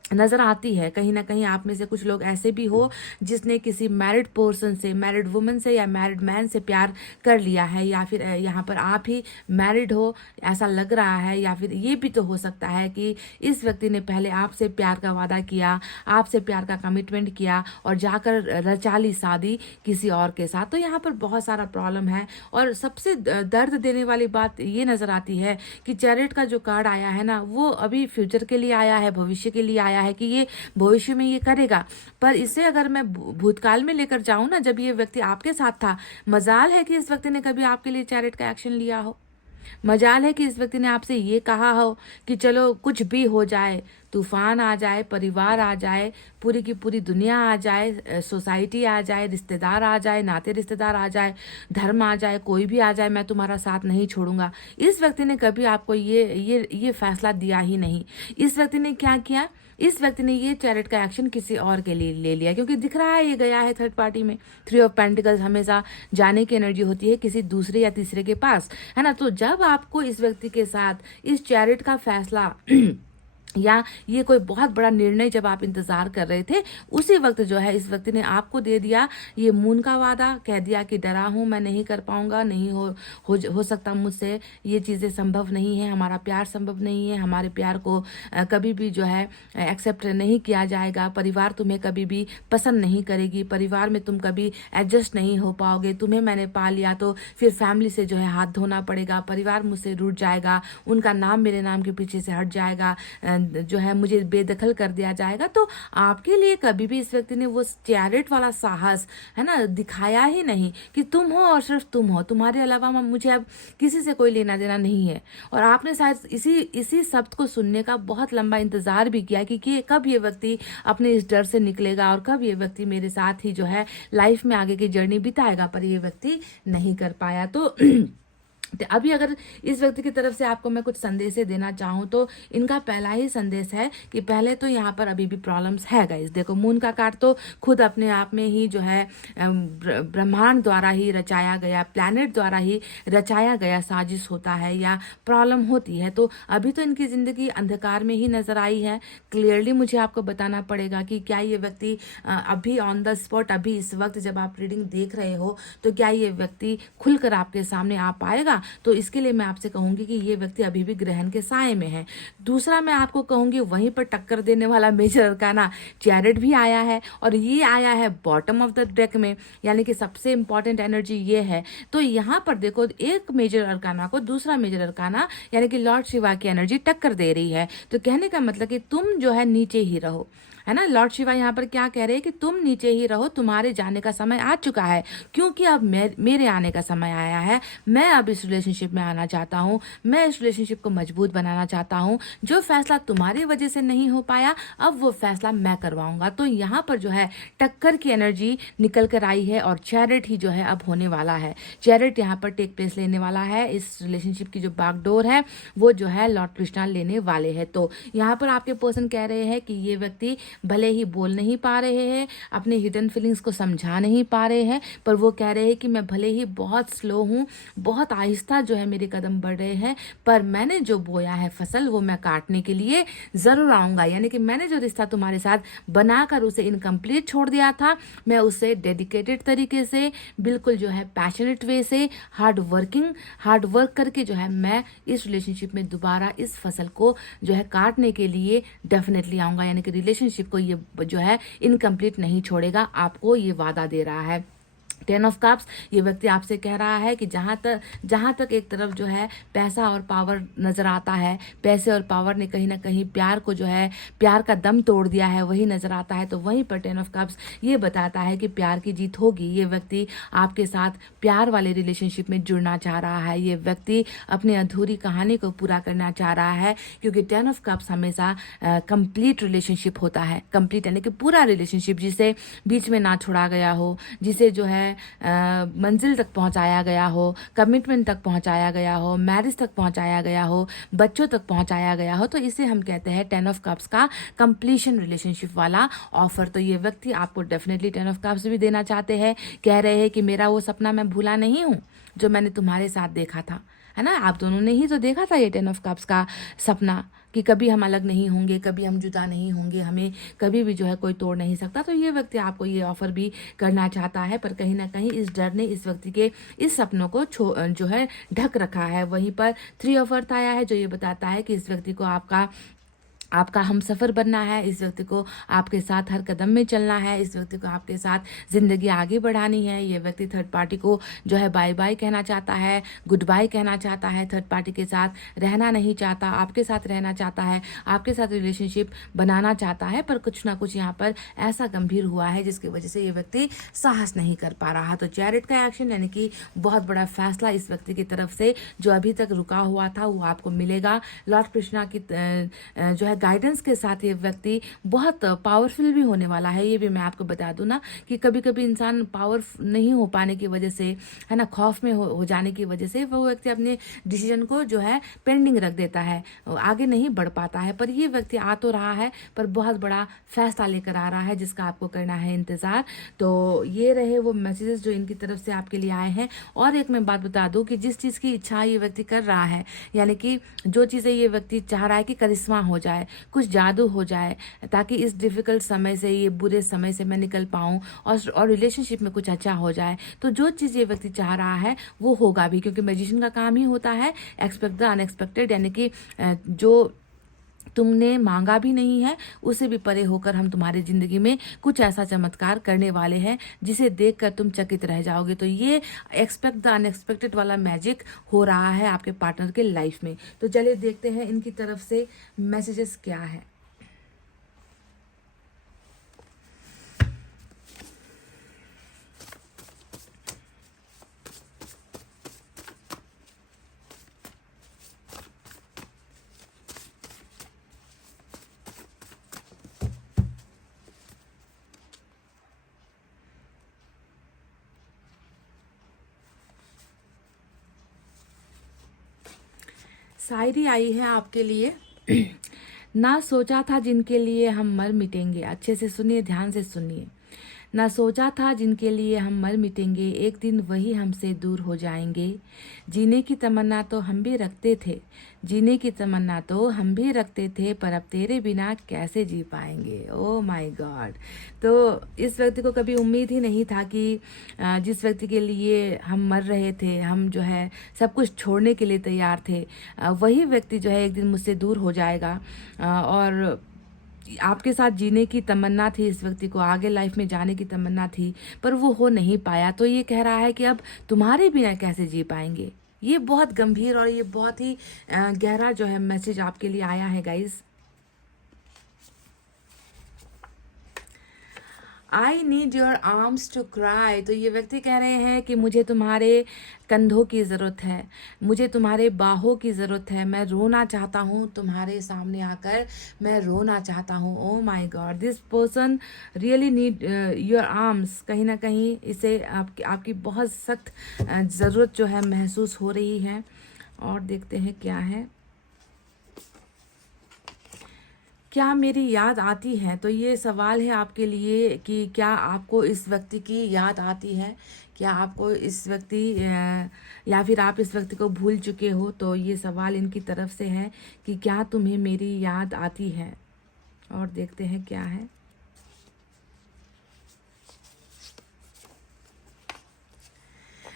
नजर आती है। कहीं ना कहीं आप में से कुछ लोग ऐसे भी हो जिसने किसी मैरिड पर्सन से, मैरिड वुमन से या मैरिड मैन से प्यार कर लिया है, या फिर यहाँ पर आप ही मैरिड हो ऐसा लग रहा है, या फिर ये भी तो हो सकता है कि इस व्यक्ति ने पहले आपसे प्यार का वादा किया, आपसे प्यार का कमिटमेंट किया और जाकर रचा ली शादी किसी और के साथ। तो यहाँ पर बहुत सारा प्रॉब्लम है। और सबसे दर्द देने वाली बात ये नजर आती है कि चैरिट का जो कार्ड आया है ना, वो अभी फ्यूचर के लिए आया है, भविष्य के लिए आया है कि ये भविष्य में ये करेगा। पर इसे अगर मैं भूतकाल में लेकर जाऊं ना, जब ये व्यक्ति आपके साथ था, मजाल है कि इस व्यक्ति ने कभी आपके लिए चैरिट का एक्शन लिया हो, मजाल है कि इस व्यक्ति ने आपसे ये कहा हो कि चलो कुछ भी हो जाए, तूफान आ जाए, परिवार आ जाए, पूरी की पूरी दुनिया आ जाए, सोसाइटी आ जाए, रिश्तेदार आ जाए, नाते रिश्तेदार आ जाए, धर्म आ जाए, कोई भी आ जाए, मैं तुम्हारा साथ नहीं छोड़ूंगा। इस व्यक्ति ने कभी आपको ये फैसला दिया ही नहीं। इस व्यक्ति ने क्या किया? इस व्यक्ति ने ये चैरिट का एक्शन किसी और के लिए ले लिया, क्योंकि दिख रहा है ये गया है थर्ड पार्टी में। 3 ऑफ पेंटिकल्स हमेशा जाने की एनर्जी होती है किसी दूसरे या तीसरे के पास, है ना। तो जब आपको इस व्यक्ति के साथ इस चैरिट का फैसला या ये कोई बहुत बड़ा निर्णय जब आप इंतजार कर रहे थे, उसी वक्त जो है इस व्यक्ति ने आपको दे दिया ये मून का वादा, कह दिया कि डरा हूं, मैं नहीं कर पाऊंगा, नहीं हो सकता मुझसे, ये चीजें संभव नहीं है, हमारा प्यार संभव नहीं है, हमारे प्यार को कभी भी जो है एक्सेप्ट नहीं किया जाएगा, परिवार तुम्हें कभी भी पसंद नहीं करेगी, परिवार में तुम कभी एडजस्ट नहीं हो पाओगे, तुम्हें मैंने पा लिया तो फिर फैमिली से जो है हाथ धोना पड़ेगा, परिवार मुझसे रूठ जाएगा, उनका नाम मेरे नाम के पीछे से हट जाएगा, जो है मुझे बेदखल कर दिया जाएगा। तो आपके लिए कभी भी इस व्यक्ति ने वो चैरिट वाला साहस है ना दिखाया ही नहीं कि तुम हो और सिर्फ तुम हो, तुम्हारे अलावा मुझे अब किसी से कोई लेना देना नहीं है। और आपने शायद इसी शब्द को सुनने का बहुत लंबा इंतजार भी किया कि कब ये व्यक्ति अपने इस डर से निकलेगा और कब ये व्यक्ति मेरे साथ ही जो है लाइफ में आगे की जर्नी बिताएगा, पर ये व्यक्ति नहीं कर पाया। तो तो अभी अगर इस व्यक्ति की तरफ से आपको मैं कुछ संदेशे देना चाहूँ तो इनका पहला ही संदेश है कि पहले तो यहाँ पर अभी भी प्रॉब्लम्स है गाइस। देखो मून का कार्ड तो खुद अपने आप में ही जो है ब्रह्मांड द्वारा ही रचाया गया, प्लैनेट द्वारा ही रचाया गया साजिश होता है या प्रॉब्लम होती है। तो अभी तो इनकी ज़िंदगी अंधकार में ही नज़र आई है। क्लियरली मुझे आपको बताना पड़ेगा कि क्या ये व्यक्ति अभी ऑन द स्पॉट, अभी इस वक्त जब आप रीडिंग देख रहे हो, तो क्या ये व्यक्ति खुलकर आपके सामने आ पाएगा? तो इसके लिए मैं आपसे कहूंगी कि ये व्यक्ति अभी भी ग्रहण के साए में है। दूसरा मैं आपको कहूंगी वहीं पर टक्कर देने वाला मेजर अरकाना चैरिट भी आया है, और ये आया है बॉटम ऑफ द डेक में, यानी कि सबसे इंपॉर्टेंट एनर्जी ये है। तो यहाँ पर देखो, एक मेजर अरकाना को दूसरा मेजर अरकाना यानी कि लॉर्ड शिवा की एनर्जी टक्कर दे रही है। तो कहने का मतलब कि तुम जो है नीचे ही रहो, है ना। लॉर्ड शिवा यहाँ पर क्या कह रहे हैं कि तुम नीचे ही रहो, तुम्हारे जाने का समय आ चुका है, क्योंकि अब मेरे आने का समय आया है। मैं अब इस रिलेशनशिप में आना चाहता हूँ, मैं इस रिलेशनशिप को मजबूत बनाना चाहता हूँ। जो फैसला तुम्हारी वजह से नहीं हो पाया, अब वो फैसला मैं करवाऊंगा। तो यहाँ पर जो है टक्कर की एनर्जी निकल कर आई है, और चैरिट ही जो है अब होने वाला है। चैरिट यहाँ पर टेक प्लेस लेने वाला है। इस रिलेशनशिप की जो बागडोर है वो जो है लॉर्ड कृष्णा लेने वाले हैं। तो यहाँ पर आपके पर्सन कह रहे हैं कि ये व्यक्ति भले ही बोल नहीं पा रहे हैं, अपने हिडन फीलिंग्स को समझा नहीं पा रहे हैं, पर वो कह रहे हैं कि मैं भले ही बहुत स्लो हूँ, बहुत आहिस्ता जो है मेरे कदम बढ़ रहे हैं, पर मैंने जो बोया है फसल वो मैं काटने के लिए ज़रूर आऊँगा। यानी कि मैंने जो रिश्ता तुम्हारे साथ बनाकर उसे इनकम्प्लीट छोड़ दिया था, मैं उसे डेडिकेटेड तरीके से, बिल्कुल जो है पैशनेट वे से, हार्ड वर्क करके जो है मैं इस रिलेशनशिप में दोबारा इस फसल को जो है काटने के लिए डेफिनेटली आऊँगा। यानी कि रिलेशनशिप को ये जो है इनकम्प्लीट नहीं छोड़ेगा, आपको ये वादा दे रहा है। 10 ऑफ कप्स, ये व्यक्ति आपसे कह रहा है कि जहाँ तक एक तरफ जो है पैसा और पावर नज़र आता है, पैसे और पावर ने कहीं ना कहीं प्यार को जो है, प्यार का दम तोड़ दिया है, वही नज़र आता है। तो वहीं पर 10 ऑफ कप्स ये बताता है कि प्यार की जीत होगी। ये व्यक्ति आपके साथ प्यार वाले रिलेशनशिप में जुड़ना चाह रहा है। ये व्यक्ति अपनी अधूरी कहानी को पूरा करना चाह रहा है, क्योंकि 10 ऑफ कप्स हमेशा कंप्लीट रिलेशनशिप होता है। कंप्लीट यानी कि पूरा रिलेशनशिप, जिसे बीच में ना छोड़ा गया हो, जिसे जो है मंजिल तक पहुंचाया गया हो, कमिटमेंट तक पहुंचाया गया हो, मैरिज तक पहुंचाया गया हो, बच्चों तक पहुंचाया गया हो। तो इसे हम कहते हैं 10 ऑफ कप्स का कंप्लीशन रिलेशनशिप वाला ऑफर। तो ये व्यक्ति आपको डेफिनेटली 10 ऑफ कप्स भी देना चाहते हैं। कह रहे हैं कि मेरा वो सपना मैं भूला नहीं हूँ जो मैंने तुम्हारे साथ देखा था, है ना। आप दोनों ने ही तो देखा था ये 10 ऑफ कप्स का सपना, कि कभी हम अलग नहीं होंगे, कभी हम जुदा नहीं होंगे, हमें कभी भी जो है कोई तोड़ नहीं सकता। तो ये व्यक्ति आपको ये ऑफर भी करना चाहता है, पर कहीं ना कहीं इस डर ने इस व्यक्ति के इस सपनों को जो है ढक रखा है। वहीं पर 3 ऑफ अर्थ आया है, जो ये बताता है कि इस व्यक्ति को आपका हम सफ़र बनना है, इस व्यक्ति को आपके साथ हर कदम में चलना है, इस व्यक्ति को आपके साथ ज़िंदगी आगे बढ़ानी है। ये व्यक्ति थर्ड पार्टी को जो है बाय बाय कहना चाहता है, गुड बाय कहना चाहता है, थर्ड पार्टी के साथ रहना नहीं चाहता, आपके साथ रहना चाहता है, आपके साथ रिलेशनशिप बनाना चाहता है। पर कुछ ना कुछ यहाँ पर ऐसा गंभीर हुआ है जिसकी वजह से ये व्यक्ति साहस नहीं कर पा रहा। तो चैरिट का एक्शन यानी कि बहुत बड़ा फैसला इस व्यक्ति की तरफ से जो अभी तक रुका हुआ था वो आपको मिलेगा। लॉर्ड कृष्णा की जो है गाइडेंस के साथ ये व्यक्ति बहुत पावरफुल भी होने वाला है। ये भी मैं आपको बता दूं ना कि कभी कभी इंसान पावर नहीं हो पाने की वजह से, है ना, खौफ में हो जाने की वजह से वो व्यक्ति अपने डिसीजन को जो है पेंडिंग रख देता है, आगे नहीं बढ़ पाता है। पर ये व्यक्ति आ तो रहा है, पर बहुत बड़ा फैसला लेकर आ रहा है जिसका आपको करना है इंतजार। तो ये रहे वो मैसेजेस जो इनकी तरफ से आपके लिए आए हैं। और एक मैं बात बता दूं कि जिस चीज़ की इच्छा ये व्यक्ति कर रहा है, यानी कि जो चीज़ें ये व्यक्ति चाह रहा है कि करिश्मा हो जाए, कुछ जादू हो जाए, ताकि इस डिफिकल्ट समय से, ये बुरे समय से मैं निकल पाऊँ और रिलेशनशिप में कुछ अच्छा हो जाए। तो जो चीज़ ये व्यक्ति चाह रहा है वो होगा भी, क्योंकि मैजिशियन का काम ही होता है एक्सपेक्ट द अनएक्सपेक्टेड, यानी कि जो तुमने मांगा भी नहीं है उसे भी परे होकर हम तुम्हारी जिंदगी में कुछ ऐसा चमत्कार करने वाले हैं जिसे देखकर तुम चकित रह जाओगे। तो ये एक्सपेक्ट द अनएक्सपेक्टेड वाला मैजिक हो रहा है आपके पार्टनर के लाइफ में। तो चलिए देखते हैं इनकी तरफ से मैसेजेस क्या है। शायरी आई है आपके लिए। ना सोचा था जिनके लिए हम मर मिटेंगे, अच्छे से सुनिए, ध्यान से सुनिए। ना सोचा था जिनके लिए हम मर मिटेंगे, एक दिन वही हमसे दूर हो जाएंगे। जीने की तमन्ना तो हम भी रखते थे, जीने की तमन्ना तो हम भी रखते थे, पर अब तेरे बिना कैसे जी पाएंगे। Oh my God. तो इस व्यक्ति को कभी उम्मीद ही नहीं था कि जिस व्यक्ति के लिए हम मर रहे थे, हम जो है सब कुछ छोड़ने के लिए तैयार थे, वही व्यक्ति जो है एक दिन मुझसे दूर हो जाएगा। और आपके साथ जीने की तमन्ना थी, इस व्यक्ति को आगे लाइफ में जाने की तमन्ना थी, पर वो हो नहीं पाया। तो ये कह रहा है कि अब तुम्हारे बिना कैसे जी पाएंगे। ये बहुत गंभीर और ये बहुत ही गहरा जो है मैसेज आपके लिए आया है guys. I need your arms to cry. तो ये व्यक्ति कह रहे हैं कि मुझे तुम्हारे कंधों की ज़रूरत है, मुझे तुम्हारे बाहों की ज़रूरत है, मैं रोना चाहता हूँ तुम्हारे सामने आकर, मैं रोना चाहता हूँ। Oh my God, this person really need your arms. कहीं ना कहीं इसे आपकी बहुत सख्त ज़रूरत जो है महसूस हो रही है। और देखते हैं क्या है। क्या मेरी याद आती है? तो ये सवाल है आपके लिए कि क्या आपको इस व्यक्ति की याद आती है, क्या आपको इस व्यक्ति या फिर आप इस व्यक्ति को भूल चुके हो। तो ये सवाल इनकी तरफ से है कि क्या तुम्हें मेरी याद आती है। और देखते हैं क्या है।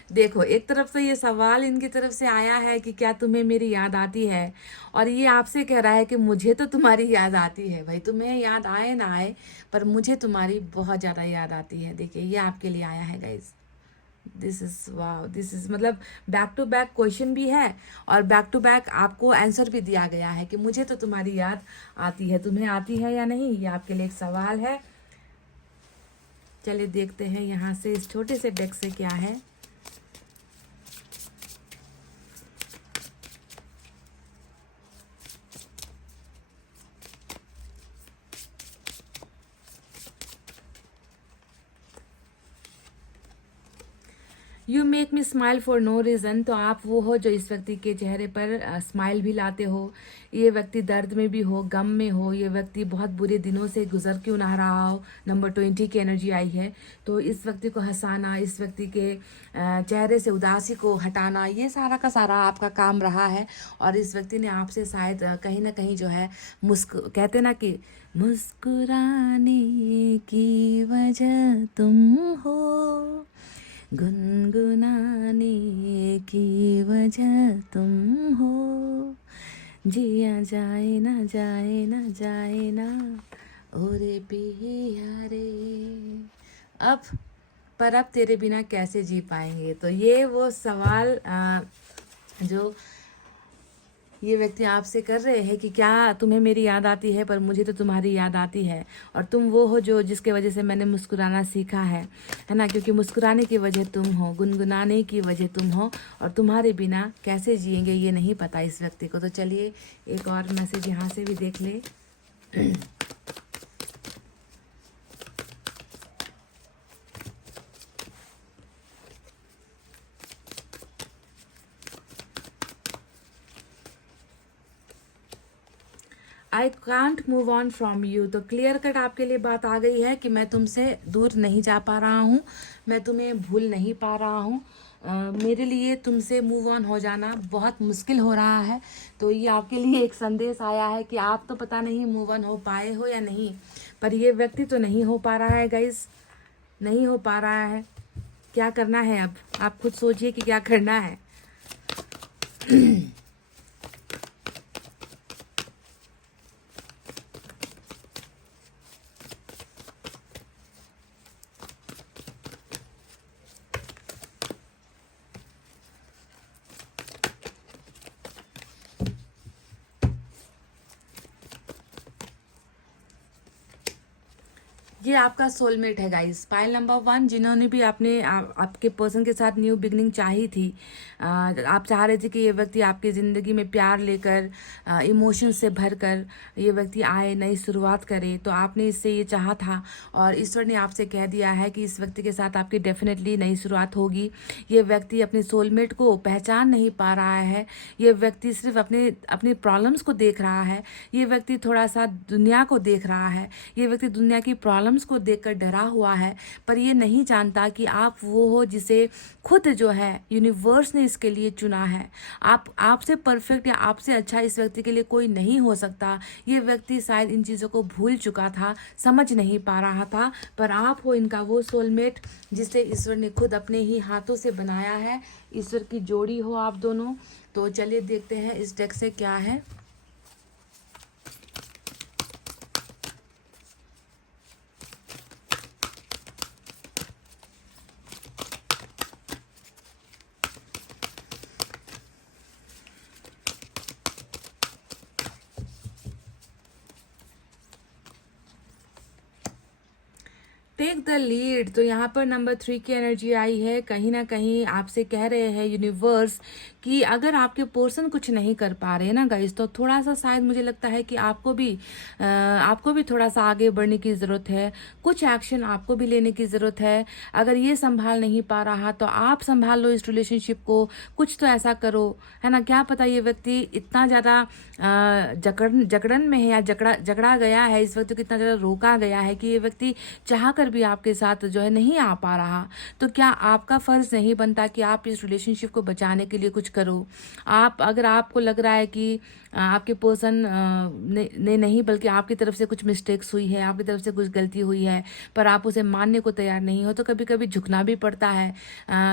देखो, एक तरफ से ये सवाल इनकी तरफ से आया है कि क्या तुम्हें मेरी याद आती है, और ये आपसे कह रहा है कि मुझे तो तुम्हारी याद आती है। भाई, तुम्हें याद आए ना आए, पर मुझे तुम्हारी बहुत ज़्यादा याद आती है। देखिए, ये आपके लिए आया है guys. This is wow, this is मतलब बैक टू बैक क्वेश्चन भी है और बैक टू बैक आपको आंसर भी दिया गया है कि मुझे तो तुम्हारी याद आती है। तुम्हें आती है या नहीं, ये आपके लिए एक सवाल है। चलिए देखते हैं यहाँ से इस छोटे से डेक से क्या है। You make me smile for no reason. तो आप वो हो जो इस व्यक्ति के चेहरे पर स्माइल भी लाते हो। ये व्यक्ति दर्द में भी हो, गम में हो, ये व्यक्ति बहुत बुरे दिनों से गुजर क्यों ना रहा हो। नंबर 20 की एनर्जी आई है। तो इस व्यक्ति को हंसाना, इस व्यक्ति के चेहरे से उदासी को हटाना, ये सारा का सारा आपका काम रहा है। और इस व्यक्ति ने आपसे शायद कहीं ना कहीं जो है कहते ना कि मुस्कुराने की वजह तुम हो, गुनगुनाने की वजह तुम हो, जिया जाए ना जाए ना जाए ना ओरे पिया रे। अब तेरे बिना कैसे जी पाएंगे। तो ये वो सवाल जो ये व्यक्ति आपसे कर रहे हैं कि क्या तुम्हें मेरी याद आती है, पर मुझे तो तुम्हारी याद आती है। और तुम वो हो जो जिसके वजह से मैंने मुस्कुराना सीखा है ना, क्योंकि मुस्कुराने की वजह तुम हो, गुनगुनाने की वजह तुम हो, और तुम्हारे बिना कैसे जिएंगे ये नहीं पता इस व्यक्ति को। तो चलिए एक और मैसेज यहाँ से भी देख ले। I can't move on from you. तो क्लियर कट आपके लिए बात आ गई है कि मैं तुमसे दूर नहीं जा पा रहा हूँ, मैं तुम्हें भूल नहीं पा रहा हूँ। मेरे लिए तुमसे मूव ऑन हो जाना बहुत मुश्किल हो रहा है। तो ये आपके लिए एक संदेश आया है कि आप तो पता नहीं मूव ऑन हो पाए हो या नहीं, पर ये व्यक्ति तो नहीं हो पा रहा है गाइस, नहीं हो पा रहा है। क्या करना है अब, आप खुद सोचिए कि क्या करना है। ये आपका सोलमेट है गाइस। पाइल नंबर 1, जिन्होंने भी आपके पर्सन के साथ न्यू बिगनिंग चाही थी, आप चाह रहे थे कि ये व्यक्ति आपकी ज़िंदगी में प्यार लेकर, इमोशन से भरकर ये व्यक्ति आए, नई शुरुआत करे, तो आपने इससे ये चाहा था और ईश्वर ने आपसे कह दिया है कि इस व्यक्ति के साथ आपकी डेफिनेटली नई शुरुआत होगी। ये व्यक्ति अपने सोलमेट को पहचान नहीं पा रहा है। ये व्यक्ति सिर्फ अपने प्रॉब्लम्स को देख रहा है। ये व्यक्ति थोड़ा सा दुनिया को देख रहा है। ये व्यक्ति दुनिया की प्रॉब्लम्स को देखकर डरा हुआ है, पर ये नहीं जानता कि आप वो हो जिसे खुद जो है यूनिवर्स ने इसके लिए चुना है। आपसे परफेक्ट या आपसे अच्छा इस व्यक्ति के लिए कोई नहीं हो सकता। ये व्यक्ति शायद इन चीज़ों को भूल चुका था, समझ नहीं पा रहा था, पर आप हो इनका वो सोलमेट जिसे ईश्वर ने खुद अपने ही हाथों से बनाया है। ईश्वर की जोड़ी हो आप दोनों। तो चलिए देखते हैं इस डेक से क्या है। Take the lead. तो यहाँ पर नंबर 3 की एनर्जी आई है। कहीं ना कहीं आपसे कह रहे हैं यूनिवर्स कि अगर आपके पर्सन कुछ नहीं कर पा रहे हैं ना गाइस, तो थोड़ा सा शायद मुझे लगता है कि आपको भी थोड़ा सा आगे बढ़ने की ज़रूरत है। कुछ एक्शन आपको भी लेने की ज़रूरत है। अगर ये संभाल नहीं पा रहा तो आप संभाल लो इस रिलेशनशिप को। कुछ तो ऐसा करो, है ना। क्या पता ये व्यक्ति इतना ज़्यादा जकड़न में है या जकड़ा गया है, इस व्यक्ति को इतना ज़्यादा रोका गया है कि ये व्यक्ति चाह कर भी आपके साथ जो है नहीं आ पा रहा। तो क्या आपका फर्ज नहीं बनता कि आप इस रिलेशनशिप को बचाने के लिए कुछ करो। अगर आपको लग रहा है कि आपके पर्सन ने नहीं, बल्कि आपकी तरफ से कुछ मिस्टेक्स हुई है, आपकी तरफ से कुछ गलती हुई है, पर आप उसे मानने को तैयार नहीं हो, तो कभी कभी झुकना भी पड़ता है।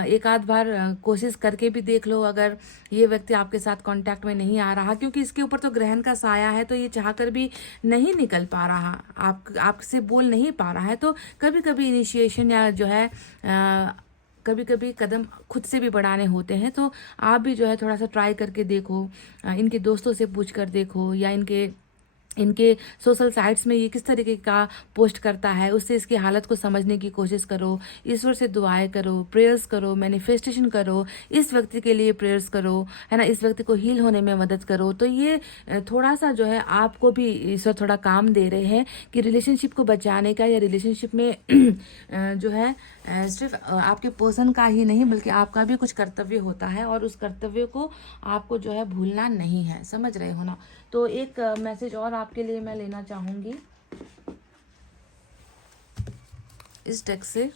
एक आध बार कोशिश करके भी देख लो। अगर ये व्यक्ति आपके साथ कांटेक्ट में नहीं आ रहा, क्योंकि इसके ऊपर तो ग्रहण का साया है, तो ये चाहकर भी नहीं निकल पा रहा, आपसे बोल नहीं पा रहा है, तो कभी कभी इनिशिएशन या जो है कभी कभी कदम खुद से भी बढ़ाने होते हैं। तो आप भी जो है थोड़ा सा ट्राई करके देखो, इनके दोस्तों से पूछ कर देखो, या इनके सोशल साइट्स में ये किस तरीके का पोस्ट करता है, उससे इसकी हालत को समझने की कोशिश करो। ईश्वर से दुआएं करो, प्रेयर्स करो, मैनिफेस्टेशन करो, इस व्यक्ति के लिए प्रेयर्स करो, है ना। इस व्यक्ति को हील होने में मदद करो। तो ये थोड़ा सा जो है आपको भी ईश्वर थोड़ा काम दे रहे हैं कि रिलेशनशिप को बचाने का, या रिलेशनशिप में जो है सिर्फ आपके पर्सन का ही नहीं बल्कि आपका भी कुछ कर्तव्य होता है, और उस कर्तव्य को आपको जो है भूलना नहीं है। समझ रहे हो ना। तो एक मैसेज और आपके लिए मैं लेना चाहूंगी इस डेक से।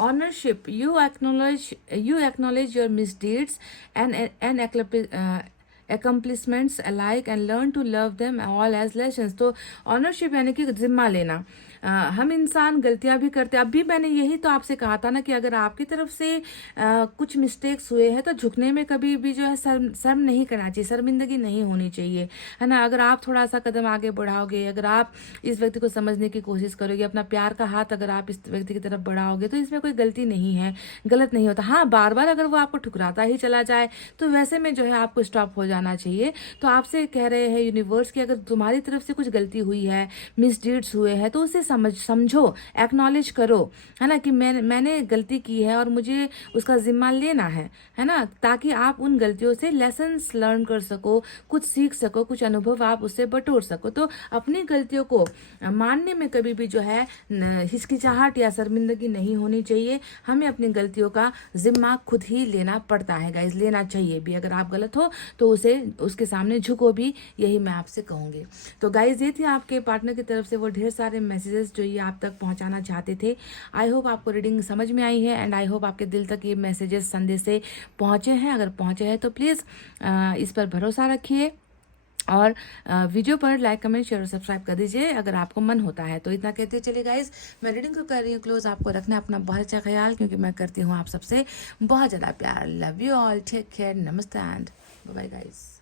Ownership. You acknowledge your misdeeds and accomplishments alike and learn to love them all as lessons. तो ऑनरशिप यानी कि जिम्मा लेना। हम इंसान गलतियां भी करते हैं। अभी मैंने यही तो आपसे कहा था ना कि अगर आपकी तरफ से कुछ मिस्टेक्स हुए हैं तो झुकने में कभी भी जो है शर्म नहीं करना चाहिए, शर्मिंदगी नहीं होनी चाहिए, है ना। अगर आप थोड़ा सा कदम आगे बढ़ाओगे, अगर आप इस व्यक्ति को समझने की कोशिश करोगे, अपना प्यार का हाथ अगर आप इस व्यक्ति की तरफ बढ़ाओगे, तो इसमें कोई गलती नहीं है, गलत नहीं होता। हाँ, बार बार अगर वो आपको ठुकराता ही चला जाए तो वैसे में जो है आपको स्टॉप हो जाना चाहिए। तो आपसे कह रहे हैं यूनिवर्स कि अगर तुम्हारी तरफ से कुछ गलती हुई है, मिसडीड्स हुए हैं, तो उसे समझो, एक्नॉलेज करो, है ना, कि मैंने गलती की है और मुझे उसका जिम्मा लेना है ना, ताकि आप उन गलतियों से लेसन्स लर्न कर सको, कुछ सीख सको, कुछ अनुभव आप उससे बटोर सको। तो अपनी गलतियों को मानने में कभी भी जो है हिचकिचाहट या शर्मिंदगी नहीं होनी चाहिए। हमें अपनी गलतियों का जिम्मा खुद ही लेना पड़ता है गाइस, लेना चाहिए भी। अगर आप गलत हो तो उसके सामने झुको भी, यही मैं आपसे कहूंगी। तो गाइस, ये थी आपके पार्टनर की तरफ से वो ढेर सारे मैसेजेस जो ये आप तक पहुंचाना चाहते थे। आई होप आपको रीडिंग समझ में आई है, एंड आई होप आपके दिल तक ये मैसेजेस, संदेश पहुंचे हैं। अगर पहुंचे हैं तो प्लीज़ इस पर भरोसा रखिए, और वीडियो पर लाइक, कमेंट, शेयर और सब्सक्राइब कर दीजिए अगर आपको मन होता है। तो इतना कहते चले गाइस, मैं रीडिंग को कर रही हूँ क्लोज। आपको रखना अपना बहुत अच्छा ख्याल, क्योंकि मैं करती हूँ आप सबसे बहुत ज़्यादा प्यार। Love you all, take care, नमस्ते एंड बाय बाय गाइस।